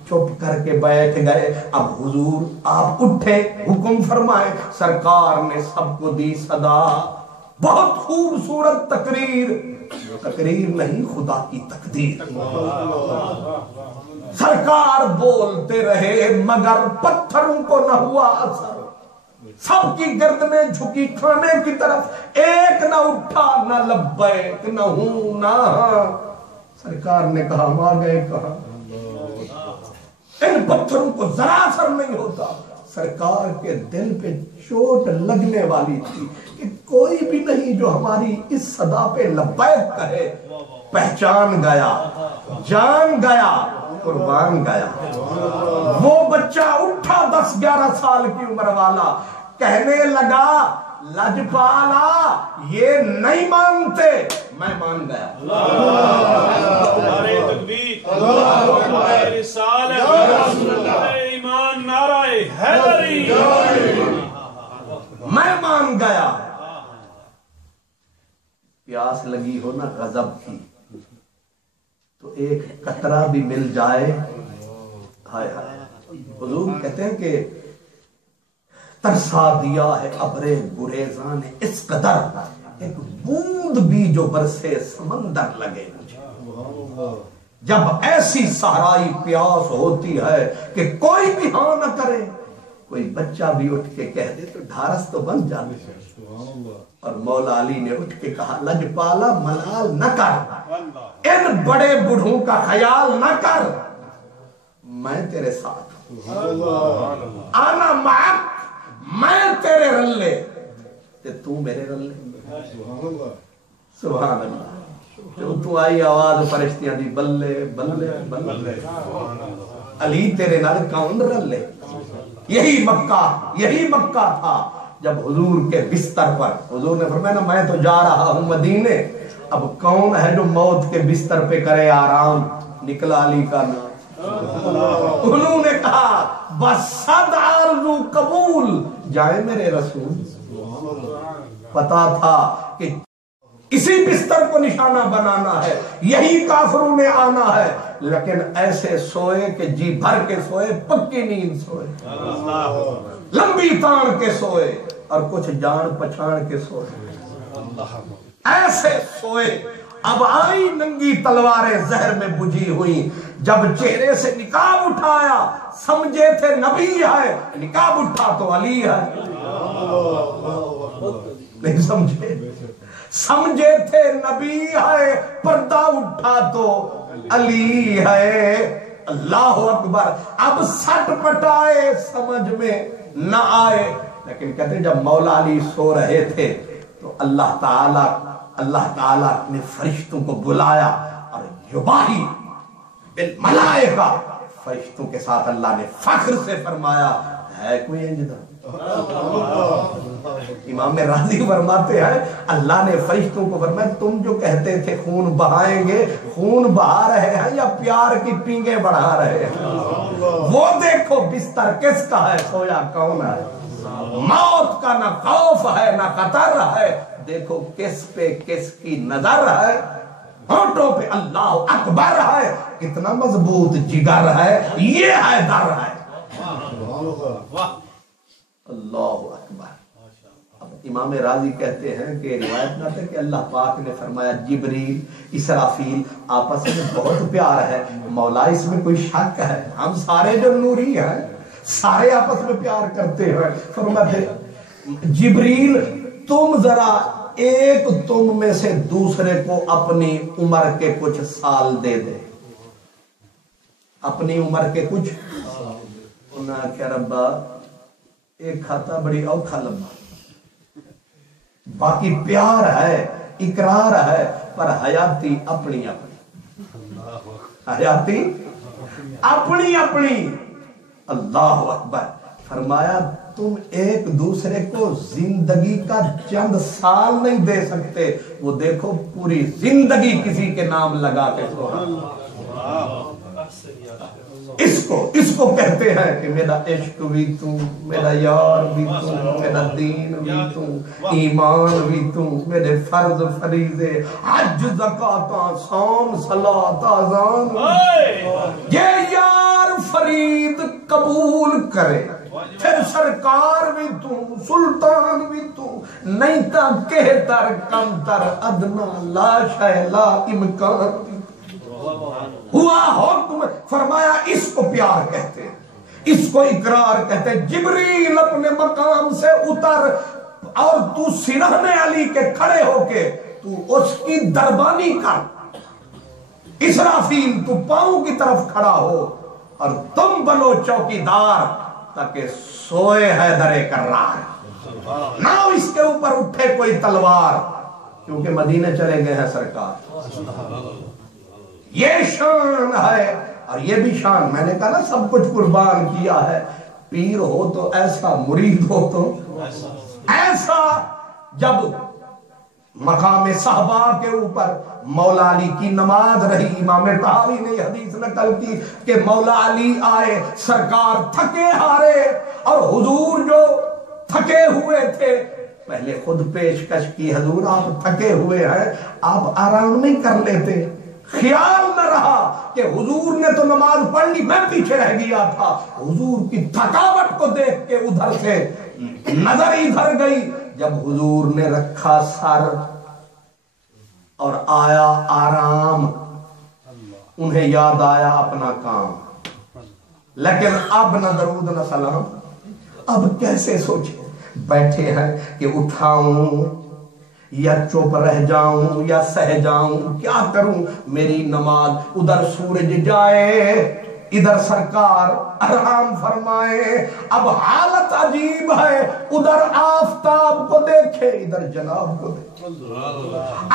چپ کر کے بیٹھ گئے۔ اب حضور آپ اٹھے، حکم فرمائے، سرکار نے سب کو دی صدا، بہت خوبصورت تقریر نہیں، خدا کی تقدیر۔ سرکار بولتے رہے مگر پتھروں کو نہ ہوا اثر، سب کی گردنیں جھکی کھانے کی طرف، ایک نہ اٹھا، نہ لبیک نہ ہوں نہ ہاں۔ سرکار نے کہا ہم آ گئے کہاں، ان پتھروں کو ذرا اثر نہیں ہوتا۔ سرکار کے دل پہ چوٹ لگنے والی تھی کہ کوئی بھی نہیں جو ہماری اس صدا پہ لبیک کہے۔ پہچان گیا، جان گیا، قربان گیا۔ وہ بچہ اٹھا 10-11 سال کی عمر والا، کہنے لگا لجپالا یہ نہیں مانتے، میں مان گیا۔ نعرہ تکبیر، نعرہ رسالت، نعرہ ایمان، نعرہ حیدری، میں مان گیا۔ پیاس لگی ہو نا غضب کی تو ایک قطرہ بھی مل جائے، ہائے ہائے۔ حضور کہتے ہیں کہ ترسا دیا ہے ابرے گریزاں نے اس قدر، ایک بوند بھی جو برسے سمندر لگے مجھے۔ جب ایسی صحرائی پیاس ہوتی ہے کہ کوئی بھی ہاں نہ کرے، کوئی بچہ بھی اٹھ کے کہہ دے تو ڈھارس تو بن جاتے ہیں۔ اور مولا علی نے اٹھ کے کہا لجپالا ملال نہ کر، ان بڑے بڑھوں کا خیال نہ کر، میں تیرے ساتھ ہوں، آنا معک، میں تیرے رلے تے تو میرے رلے۔ سبحان اللہ۔ جو تو آئی آواز فرشتیاں دی بلے بلے بلے، علی تیرے نال کون رلے۔ یہی مکہ تھا جب حضور کے بستر پر حضور نے فرمایا نا میں تو جا رہا ہوں مدینے، اب کون ہے جو موت کے بستر پہ کرے آرام، نکلا علی کا نام۔ انہوں نے کہا بس صد آرزو قبول، جائے میرے رسول۔ پتا تھا کہ اسی بستر کو نشانہ بنانا ہے، یہی کافروں نے آنا ہے، لیکن ایسے سوئے کہ جی بھر کے سوئے، پکی نیند سوئے، لمبی تان کے سوئے، اور کچھ جان پچھان کے سوئے، ایسے سوئے۔ اب آئی ننگی تلواریں زہر میں بجھی ہوئی، جب چہرے سے نقاب اٹھایا سمجھے تھے نبی ہے، نقاب اٹھا تو علی ہے، نہیں سمجھے تھے نبی ہے، پردہ اٹھا تو علی ہے۔ اللہ اکبر۔ اب سٹ پٹائے سمجھ میں نہ آئے، لیکن کہتے ہیں جب مولا علی سو رہے تھے تو اللہ تعالیٰ نے فرشتوں کو بلایا، اور یباہی بالملائکہ، فرشتوں کے ساتھ اللہ نے فخر سے فرمایا ہے کوئی انجدہ۔ امام راضی فرماتے ہیں اللہ نے فرشتوں کو فرمایا تم جو کہتے تھے خون بہائیں گے، خون بہا رہے ہیں یا پیار کی پینگیں بڑھا رہے ہیں؟ وہ دیکھو بستر کس کا ہے، سویا کون ہے، موت کا نہ خوف ہے نہ خطر ہے، دیکھو کس پہ کس کی نظر ہے، ہونٹوں پہ اللہ اکبر ہے، کتنا مضبوط جگر ہے، یہ ہے در ہے۔ اللہ اکبر۔ اب امام راضی کہتے ہیں کہ روایت نہ ہے کہ اللہ پاک نے فرمایا جبریل اسرافیل آپس میں بہت پیار ہے، مولا اس میں کوئی شک ہے؟ ہم سارے جو نوری ہیں سارے آپس میں پیار کرتے ہیں۔ فرماتے جبریل تم ذرا ایک تم میں سے دوسرے کو اپنی عمر کے کچھ سال دے دے، اپنی عمر کے کچھ۔ انہوں نے کہا ربا ایک کھاتا بڑی اوکھا لمبا، باقی پیار ہے اقرار ہے پر حیاتی اپنی اپنی، حیاتی اپنی اپنی۔ اللہ اکبر۔ فرمایا تم ایک دوسرے کو زندگی کا چند سال نہیں دے سکتے، وہ دیکھو پوری زندگی کسی کے نام لگا کے اس کو کہتے ہیں کہ میرا عشق بھی تو، میرا یار بھی تو، میرا دین بھی تو، ایمان بھی تو، میرے فرض فریضے حج زکوٰۃ صوم صلاۃ اذان یہ یار فرید قبول کرے، پھر سرکار بھی تو، سلطان بھی تو، نہیں تا کہتر کم تر ادنا لا شے لا امکان ہوا ہو تم۔ فرمایا اس کو پیار کہتے ہیں، اس کو اقرار کہتے ہیں۔ جبریل اپنے مقام سے اتر اور تو سرہنے علی کے کھڑے ہو کے تو اس کی دربانی کر، اسرافیل تو پاؤں کی طرف کھڑا ہو اور تم بنو چوکیدار تاکہ سوئے حیدر کرار، نہ اس کے اوپر اٹھے کوئی تلوار، کیونکہ مدینے چلے گئے ہیں سرکار۔ یہ شان ہے اور یہ بھی شان، میں نے کہا نا سب کچھ قربان کیا ہے۔ پیر ہو تو ایسا، مرید ہو تو ایسا۔ جب مقام صحابہ کے اوپر مولا علی کی نماز رہی، امام طحاوی نے یہ حدیث نقل کی کہ مولا علی آئے، سرکار تھکے ہارے، اور حضور جو تھکے ہوئے تھے پہلے خود پیشکش کی، حضور آپ تھکے ہوئے ہیں، آپ آرام نہیں کر لیتے؟ خیال نہ رہا کہ حضور نے تو نماز پڑھ لی، میں پیچھے رہ گیا تھا۔ حضور کی تھکاوٹ کو دیکھ کے ادھر سے نظر ادھر گئی، جب حضور نے رکھا سر اور آیا آرام، انہیں یاد آیا اپنا کام، لیکن اب نہ درود نہ سلام، اب کیسے سوچے؟ بیٹھے ہیں کہ اٹھاؤں یا چپ رہ جاؤں یا سہ جاؤں، کیا کروں؟ میری نماز، ادھر سورج جائے ادھر سرکار آرام فرمائے۔ اب حالت عجیب ہے، ادھر آفتاب کو دیکھے ادھر جناب کو دیکھے۔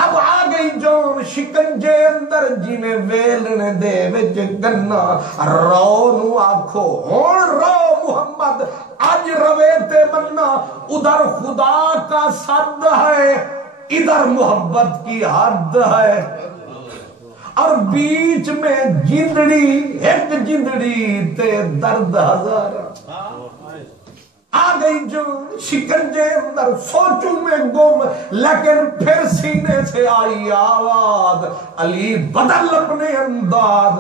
اب آ گئی جان شکنجے اندر، جی میں ویلنے دے وچ گنا، رو نو آکھو ہون رو محمد اج روے تے منا۔ ادھر خدا کا صد ہے، ادھر محبت کی حد ہے، اور بیچ میں جندڑی ایک جندڑی تے درد ہزار۔ آ گئی جو شکنجے اندر، سوچوں میں گم، لیکن پھر سینے سے آئی آواز، علی بدل اپنے انداز،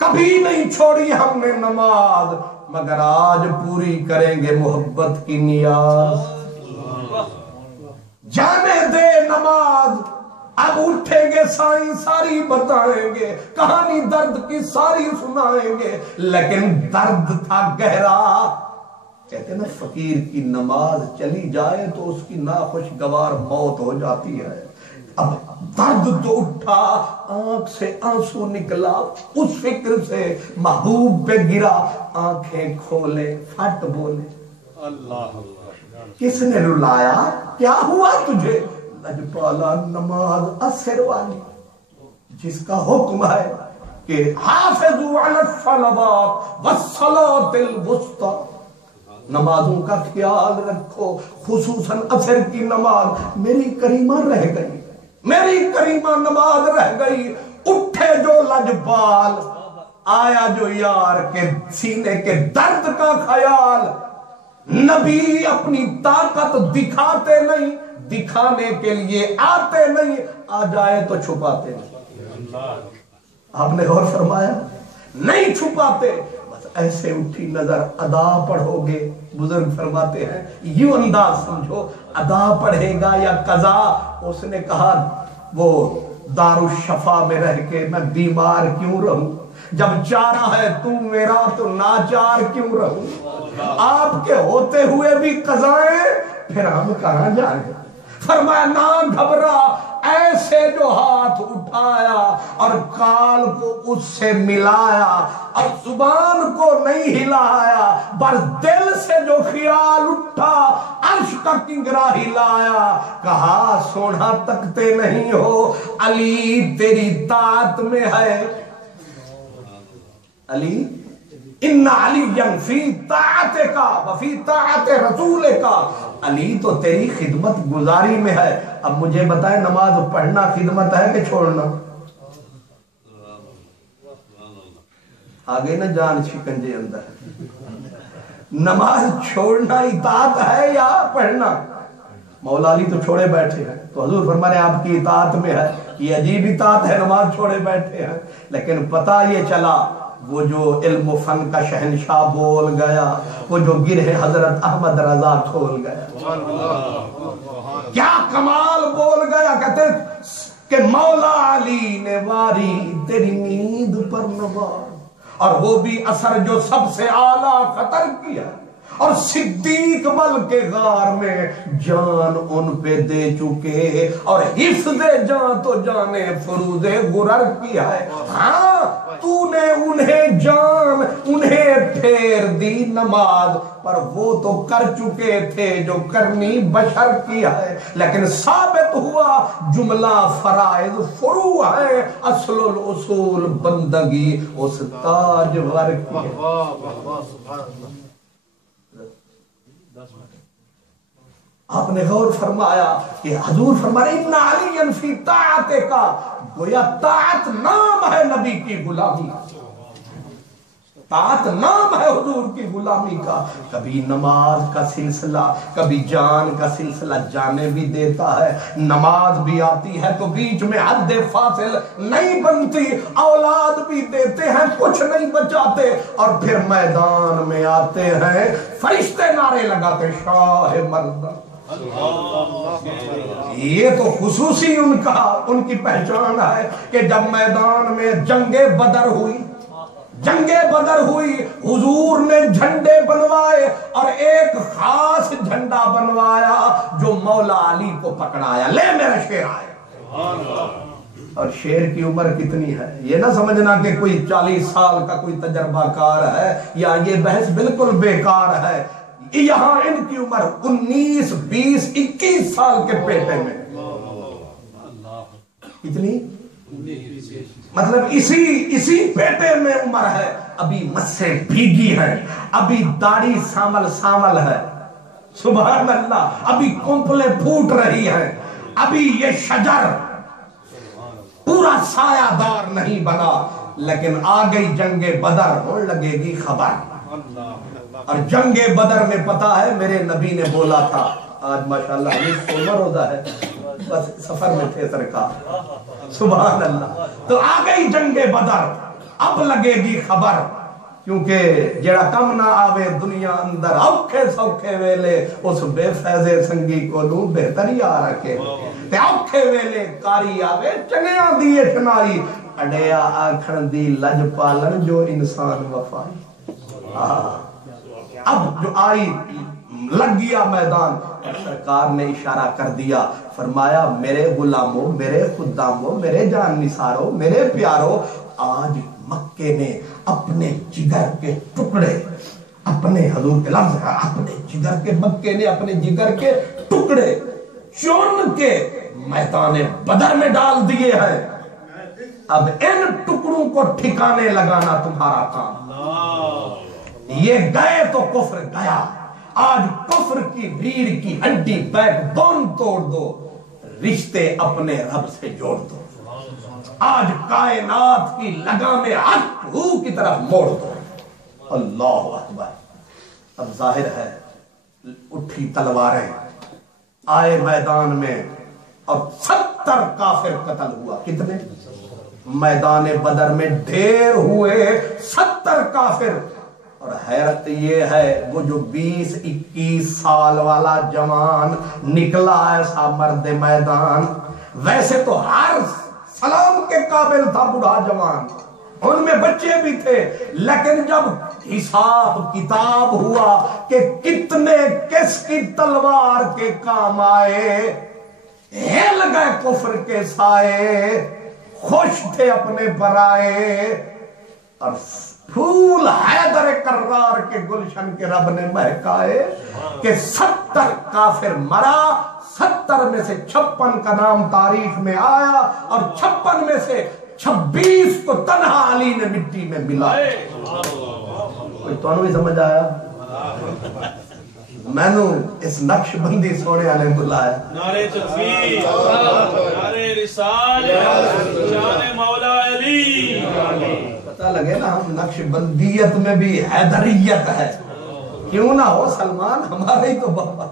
کبھی نہیں چھوڑی ہم نے نماز، مگر آج پوری کریں گے محبت کی نیاز۔ جانے دے نماز، اب اٹھیں گے سائیں ساری بتائیں گے، کہانی درد کی ساری سنائیں گے، لیکن درد تھا گہرا۔ کہتے ہیں نا فقیر کی نماز چلی جائے تو اس کی ناخوشگوار موت ہو جاتی ہے۔ اب درد تو اٹھا، آنکھ سے آنسو نکلا، اس فکر سے محبوب پہ گرا، آنکھیں کھولے پھٹ بولے اللہ اللہ، کس نے رلایا؟ کیا ہوا تجھے؟ لجپالا نماز اثر والی، جس کا حکم ہے کہ حافظوا علی الصلوات والصلاۃ الوسطی، نمازوں کا خیال رکھو، خصوصاً عصر کی نماز۔ میری کریمہ رہ گئی، میری کریمہ نماز رہ گئی۔ اٹھے جو لجپال، آیا جو یار کے سینے کے درد کا خیال۔ نبی اپنی طاقت دکھاتے نہیں، دکھانے کے لیے آتے نہیں، آ جائے تو چھپاتے نہیں۔ آپ نے غور فرمایا؟ نہیں چھپاتے، بس ایسے اٹھی نظر، ادا پڑھو گے؟ بزرگ فرماتے ہیں یوں انداز سمجھو، ادا پڑھے گا یا قضا؟ اس نے کہا وہ دارالشفا میں رہ کے میں بیمار کیوں رہوں؟ جب چارہ ہے تو میرا تو ناچار کیوں رہوں؟ آپ کے ہوتے ہوئے بھی قضائیں، پھر ہم کہاں جائیں؟ فرمایا نہ گھبرا، ایسے جو ہاتھ اٹھایا اور کال کو اس سے ملایا اور زبان کو نہیں ہلایا، بس دل سے جو خیال اٹھا عرش کا کنگرا ہلایا، کہا سونا تکتے نہیں ہو، علی تیری طاعت میں ہے، علی ان علی فی طاعتک وفی طاعت رسولک، علی تو تیری خدمت گزاری میں ہے۔ اب مجھے بتائیں نماز پڑھنا خدمت ہے کہ چھوڑنا؟ آگے نہ جان شکنجے اندر، نماز چھوڑنا اطاعت ہے یا پڑھنا؟ مولا علی تو چھوڑے بیٹھے ہیں، تو حضور فرما رہے ہیں آپ کی اطاعت میں ہے، یہ عجیب اطاعت ہے، نماز چھوڑے بیٹھے ہیں۔ لیکن پتہ یہ چلا وہ جو علم و فن کا شہنشاہ بول گیا، وہ جو گرہ حضرت احمد رضا کھول گیا، کیا کمال بول گیا، کہتے کہ مولا علی نے واری تیری نیند پر نوار، اور وہ بھی اثر جو سب سے اعلیٰ خطر کیا، اور صدیق بل کے غار میں جان ان پہ دے چکے، اور حفظ جان تو جانے فروز غرر کیا ہے۔ ہاں تو نے انہیں جان انہیں پھیر دی نماز، پر وہ تو کر چکے تھے جو کرنی بشر کیا ہے، لیکن ثابت ہوا جملہ فرائض فروع ہے، اصل الاصول بندگی اس تاجور کی ہے۔ آپ نے غور فرمایا کہ حضور فرما رہے ان علی فی طاعتک، گویا طاعت نام ہے نبی کی غلامی، طاعت نام ہے حضور کی غلامی کا۔ کبھی نماز کا سلسلہ، کبھی جان کا سلسلہ جانے بھی دیتا ہے، نماز بھی آتی ہے تو بیچ میں حد فاصل نہیں بنتی، اولاد بھی دیتے ہیں کچھ نہیں بچاتے، اور پھر میدان میں آتے ہیں فرشتے نعرے لگاتے شاہ مردہ۔ یہ تو خصوصی ان کی پہچان ہے کہ جب میدان میں جنگ بدر ہوئی، حضور نے جھنڈے بنوائے، اور ایک خاص جھنڈا بنوایا جو مولا علی کو پکڑایا، لے میرا شیر آئے۔ اور شیر کی عمر کتنی ہے یہ نہ سمجھنا کہ کوئی 40 سال کا کوئی تجربہ کار ہے، یا یہ بحث بالکل بیکار ہے۔ یہاں ان کی عمر 19 20 21 سال کے پیٹے میں، کتنی مطلب اسی پیٹے میں عمر ہے، ابھی مسیں بھیگی ہیں، ابھی داڑھی سامل ہے، سبحان اللہ، ابھی کمپلیں پھوٹ رہی ہیں، ابھی یہ شجر پورا سایہ دار نہیں بنا، لیکن آ گئی جنگ بدر، ہونے لگے گی خبر۔ اور جنگ بدر میں پتا ہے میرے نبی نے بولا تھا، آج ماشاءاللہ ہمیں 16 روزہ ہے، بس سفر میں تھے سرکار، سبحان اللہ، تو آ گئی جنگ بدر، اب لگے گی خبر، کیونکہ جڑا کم نہ آوے دنیا اندر اوکھے سوکھے ویلے، اس بے فیضے سنگی کو لوں بہتری آ رکھے، تے اوکھے ویلے کاری آوے چنیاں دیئے چنائی، اڈیا آکھن دی لج پالن جو انسان وفائی۔ اب جو آئی لگ گیا میدان، سرکار نے اشارہ کر دیا، فرمایا میرے غلاموں، میرے خداموں، میرے جان نثاروں، میرے پیاروں، آج مکے نے اپنے جگر کے ٹکڑے، اپنے حضور کے لفظ ہے اپنے جگر کے، مکے نے اپنے جگر کے ٹکڑے چون کے میدان بدر میں ڈال دیے ہیں، اب ان ٹکڑوں کو ٹھکانے لگانا تمہارا کام، یہ گئے تو کفر گیا، آج کفر کی ریڑھ کی ہڈی بیک بون توڑ دو، رشتے اپنے رب سے جوڑ دو، آج کائنات کی لگام حق ہو کی طرف موڑ دو۔ اللہ اکبر۔ اب ظاہر ہے اٹھی تلواریں، آئے میدان میں، اور 70 کافر قتل ہوا۔ کتنے؟ میدان بدر میں ڈھیر ہوئے 70 کافر، اور حیرت یہ ہے وہ جو 20-21 سال والا جوان نکلا ایسا مرد میدان، ویسے تو ہر سلام کے قابل تھا بڑھا جوان، ان میں بچے بھی تھے، لیکن جب حساب کتاب ہوا کہ کتنے کس کی تلوار کے کام آئے، ہل گئے کفر کے سائے، خوش تھے اپنے برائے، اور پھول حیدر کرار کے گلشن کے رب نے مہکائے کہ 70 کافر مرا، 70 میں سے 56 کا نام تاریخ میں آیا، اور 56 میں سے 26 کو تنہا علی نے مٹی میں ملا۔ کوئی تو نہیں سمجھ آیا؟ میں نے اس نقش بندی سونے نے بلایا، نعرہ تکبیر، نعرہ رسالت، شان مولا علی، پتہ لگے نا ہم نقش بندیت میں بھی حیدریت ہے، کیوں نہ ہو سلمان ہمارے ہی تو بابا،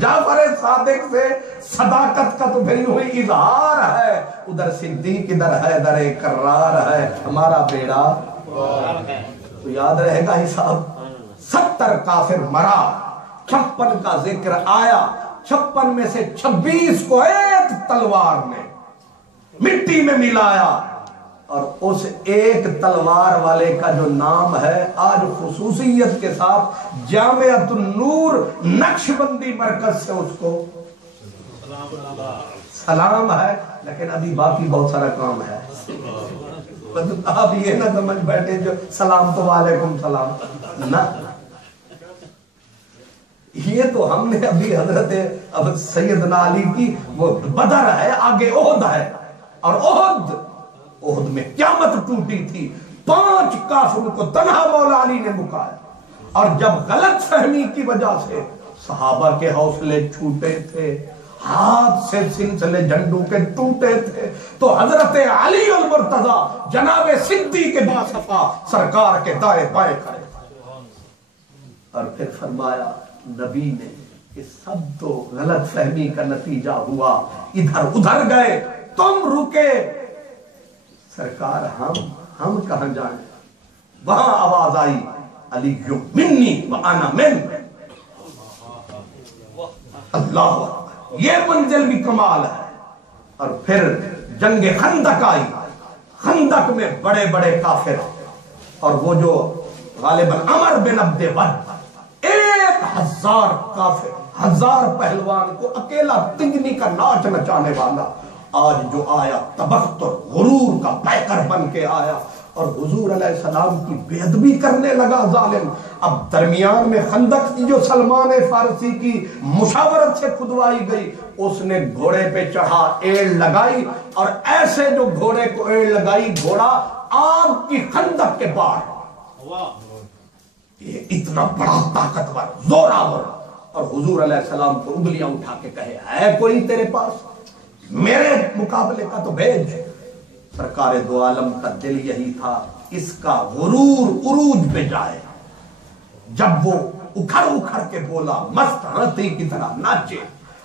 جعفر صادق سے صداقت کا تو پھر ہوئی اظہار ہے، ادھر صدیق ادھر حیدر کرار ہے، ہمارا بیڑا تو یاد رہے گا حساب۔ 70 کافر مرا، 56 کا ذکر آیا، 56 میں سے 26 کو ایک تلوار نے مٹی میں ملایا، اور اس ایک تلوار والے کا جو نام ہے آج خصوصیت کے ساتھ جامعۃ النور نقش بندی مرکز سے اس کو سلام ہے، لیکن ابھی باقی بہت سارا کام ہے۔ آپ یہ نہ سمجھ بیٹھے جو سلام تو وعلیکم سلام نہ، یہ تو ہم نے ابھی حضرت اب سیدنا علی کی وہ بدر ہے، آگے احد ہے، اور احد میں قیامت ٹوٹی تھی، 5 کافروں کو تنہا مولا علی نے مکایا، اور جب غلط فہمی کی وجہ سے صحابہ کے حوصلے چھوٹے تھے، ہاتھ سے سلسلے جھنڈوں کے ٹوٹے تھے، تو حضرت علی المرتضی جناب صدیق کے باصفا سرکار کے دائیں بائیں کھڑے، اور پھر فرمایا نبی نے کہ سب تو غلط فہمی کا نتیجہ ہوا، ادھر ادھر گئے، تم رکے، سرکار ہم کہاں جائیں؟ وہاں آواز آئی علی منی وانا من، اللہ، یہ منزل بھی کمال ہے۔ اور پھر جنگ خندق آئی، خندق میں بڑے بڑے کافر، اور وہ جو غالباً عمر بن عبد ود 1000 کافر، 1000 پہلوان کو اکیلا تنگنی کا ناچ نچانے والا، آج جو آیا تبخت اور غرور کا پیکر بن کے آیا، اور حضور علیہ السلام کی بے ادبی کرنے لگا ظالم۔ اب درمیان میں خندق کی جو سلمان فارسی کی مشاورت سے کھدوائی گئی، اس نے گھوڑے پہ چڑھا، ایڑ لگائی، اور ایسے جو گھوڑے کو ایڑ لگائی، گھوڑا آگ کی خندق کے پار، یہ اتنا بڑا طاقتور زوراور، اور حضور علیہ السلام کو انگلیاں اٹھا کے کہے ہے کوئی تیرے پاس؟ میرے مقابلے کا تو بھیج۔ سرکار دو عالم کا دل یہی تھا، اس کا غرور عروج پہ جائے، جب وہ اکھڑ اکھڑ کے بولا، مست ہاتھی کی طرح ناچے،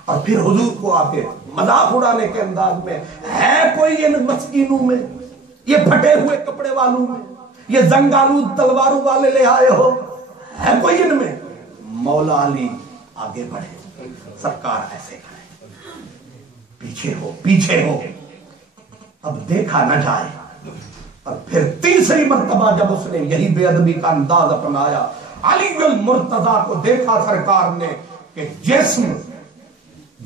اور پھر حضور کو آ کے مذاق اڑانے کے انداز میں، ہے کوئی ان مسکینوں میں، یہ پھٹے ہوئے کپڑے والوں میں، یہ زنگالود تلواروں والے لے آئے ہو، ہے کوئی ان میں؟ مولا علی آگے بڑھے، سرکار ایسے کرے، پیچھے ہو پیچھے ہو، اب دیکھا نہ جائے۔ اور پھر تیسری مرتبہ جب اس نے یہی بے ادبی کا انداز اپنایا، علی المرتضی کو دیکھا سرکار نے کہ جسم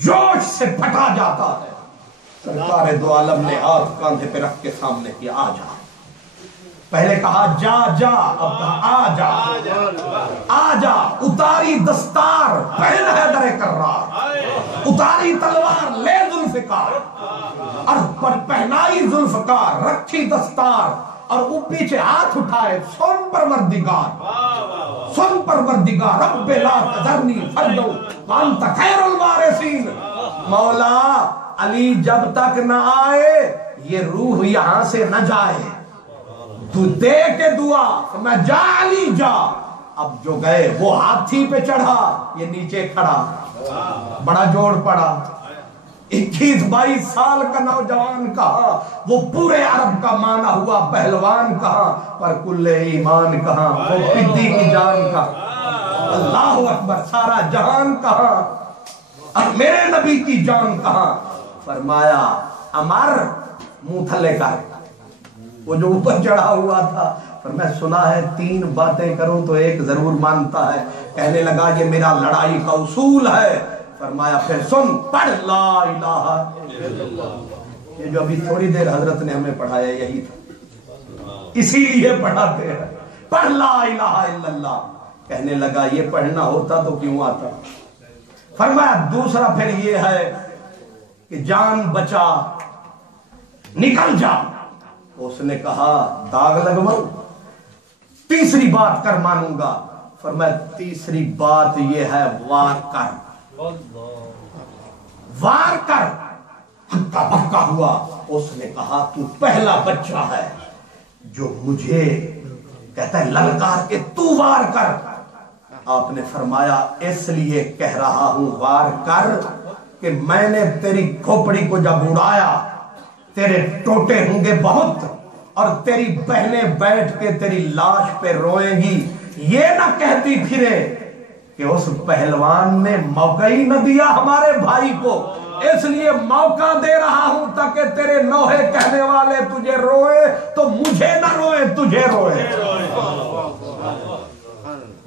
جوش سے پھٹا جاتا ہے، سرکار دو عالم نے ہاتھ کاندھے پہ رکھ کے سامنے کیا، آ جا۔ پہلے کہا جا جا، اب کہا آ جا، آ جا۔ اتاری دستار پہن حیدر کرار، اتاری تلوار لے ذوالفقار، اور پہنائی ذوالفقار، رکھی دستار، اور وہ پیچھے ہاتھ اٹھائے، سن پروردگار، سن پروردگار، رب لا تذرنی فردا وانت خیر الوارثین۔ مولا علی جب تک نہ آئے یہ روح یہاں سے نہ جائے، تو دے کے دعا، میں جا علی جا۔ اب جو گئے وہ ہاتھی پہ چڑھا، یہ نیچے کھڑا، بڑا جوڑ پڑا، 21-22 سال کا نوجوان کہاں، وہ پورے عرب کا مانا ہوا پہلوان کہاں، پر کل ایمان کہاں، وہ پدی کی جان کہاں، اللہ اکبر، سارا جہان کہاں اور میرے نبی کی جان کہاں؟ فرمایا عمر منہ تھلے کر، وہ جو اوپر چڑھا ہوا تھا، پر میں سنا ہے 3 باتیں کروں تو ایک ضرور مانتا ہے۔ کہنے لگا یہ میرا لڑائی کا اصول ہے۔ فرمایا پھر سن، پڑھ لا الہ الا اللہ۔ یہ جو ابھی تھوڑی دیر حضرت نے ہمیں پڑھایا یہی تھا، اسی لیے پڑھاتے ہیں، پڑھ لا الہ الا اللہ۔ کہنے لگا یہ پڑھنا ہوتا تو کیوں آتا؟ فرمایا دوسرا پھر یہ ہے کہ جان بچا، نکل جا۔ اس نے کہا داغ لگواؤں؟ تیسری بات کر مانوں گا۔ فرمایا تیسری بات یہ ہے وار کر، وار کر۔ ہکا بکا ہوا۔ اس نے کہا تو پہلا بچہ ہے جو مجھے کہتا ہے للکار کے تو وار کر۔ آپ نے فرمایا اس لیے کہہ رہا ہوں وار کر کہ میں نے تیری کھوپڑی کو جب اڑایا، تیرے ٹوٹے ہوں گے بہت، اور تیری بہنیں بیٹھ کے تیری لاش پہ روئیں گی، یہ نہ کہتی پھرے کہ اس پہلوان نے موقع ہی نہ دیا ہمارے بھائی کو، اس لیے موقع دے رہا ہوں تاکہ تیرے نوحے کہنے والے تجھے روئے تو مجھے نہ روئے، تجھے روئے۔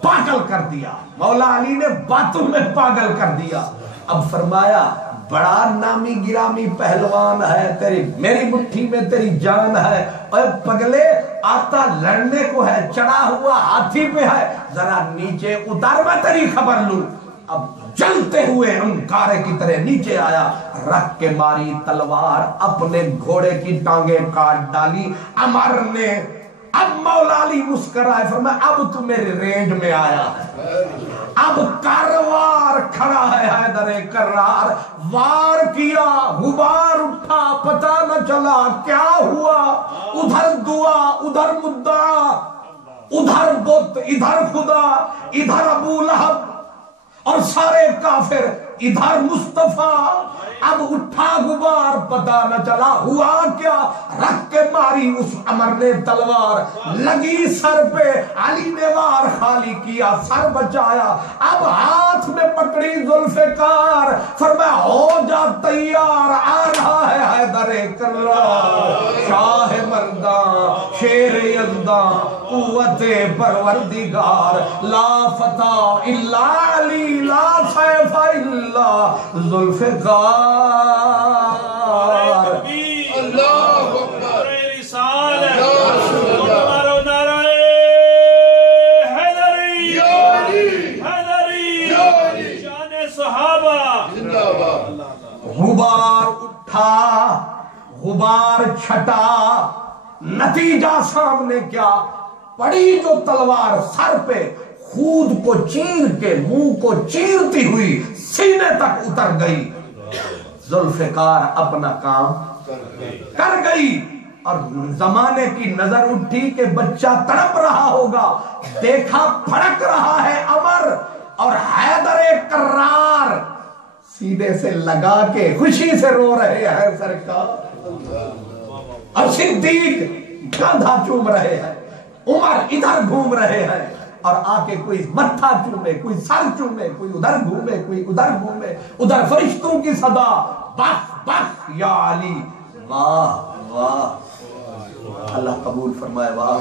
پاگل کر دیا مولا علی نے، باتوں میں پاگل کر دیا۔ اب فرمایا بڑا نامی گرامی پہلوان ہے، تیری میری مٹھی میں تیری جان ہے، اے پگلے آتا لڑنے کو ہے، چڑھا ہوا ہاتھی پہ ہے، ذرا نیچے اتار میں تیری خبر لوں۔ اب جلتے ہوئے انکارے کی طرح نیچے آیا، رکھ کے ماری تلوار، اپنے گھوڑے کی ٹانگیں کاٹ ڈالی۔ عمر نے، اب مولا علی مسکرائے، فرمایا اب تو میرے رینج میں آیا ہے، اب کاروار کھڑا ہے حیدر کرار۔ وار کیا، غبار اٹھا، پتہ نہ چلا کیا ہوا، ادھر دعا، ادھر مدعا، ادھر بت، ادھر خدا، ادھر ابو لہب اور سارے کافر، ادھر مصطفیٰ۔ اب اٹھا غبار، پتہ نہ چلا ہوا کیا، رکھ کے ماری اس عمر نے تلوار، لگی سر پہ، علی نے وار خالی کیا، سر بچایا۔ اب ہاتھ میں پکڑی ذوالفقار، فرمایا ہو جا تیار، آ رہا ہے حیدر کرار، شاہ مرداں، شیر یزداں، قوت پروردگار، لا فتح الا علی، لا سیف الا ذوالفقار۔ اللہ اکبر، رسالت، تمہارا نعرہ حیدری، حیدری، شان صحابہ۔ غبار اٹھا، غبار چھٹا، نتیجہ سامنے کیا؟ پڑی جو تلوار سر پہ، خود کو چیر کے منہ کو چیرتی ہوئی سینے تک اتر گئی۔ ذوالفقار اپنا کام کر گئی، اور زمانے کی نظر اٹھی کہ بچہ تڑپ رہا ہوگا، دیکھا پھڑک رہا ہے عمر، اور حیدر کرار سینے سے لگا کے خوشی سے رو رہے ہیں سرکار، اور صدیق کاندھا چوم رہے ہیں، عمر ادھر گھوم رہے ہیں، اور آ کے کوئی متھا چومے، کوئی سر چومے، کوئی ادھر گھومے، کوئی ادھر گھومے، ادھر فرشتوں کی صدا، بخ بخ یا علی، واہ واہ۔ اللہ قبول فرمائے، واہ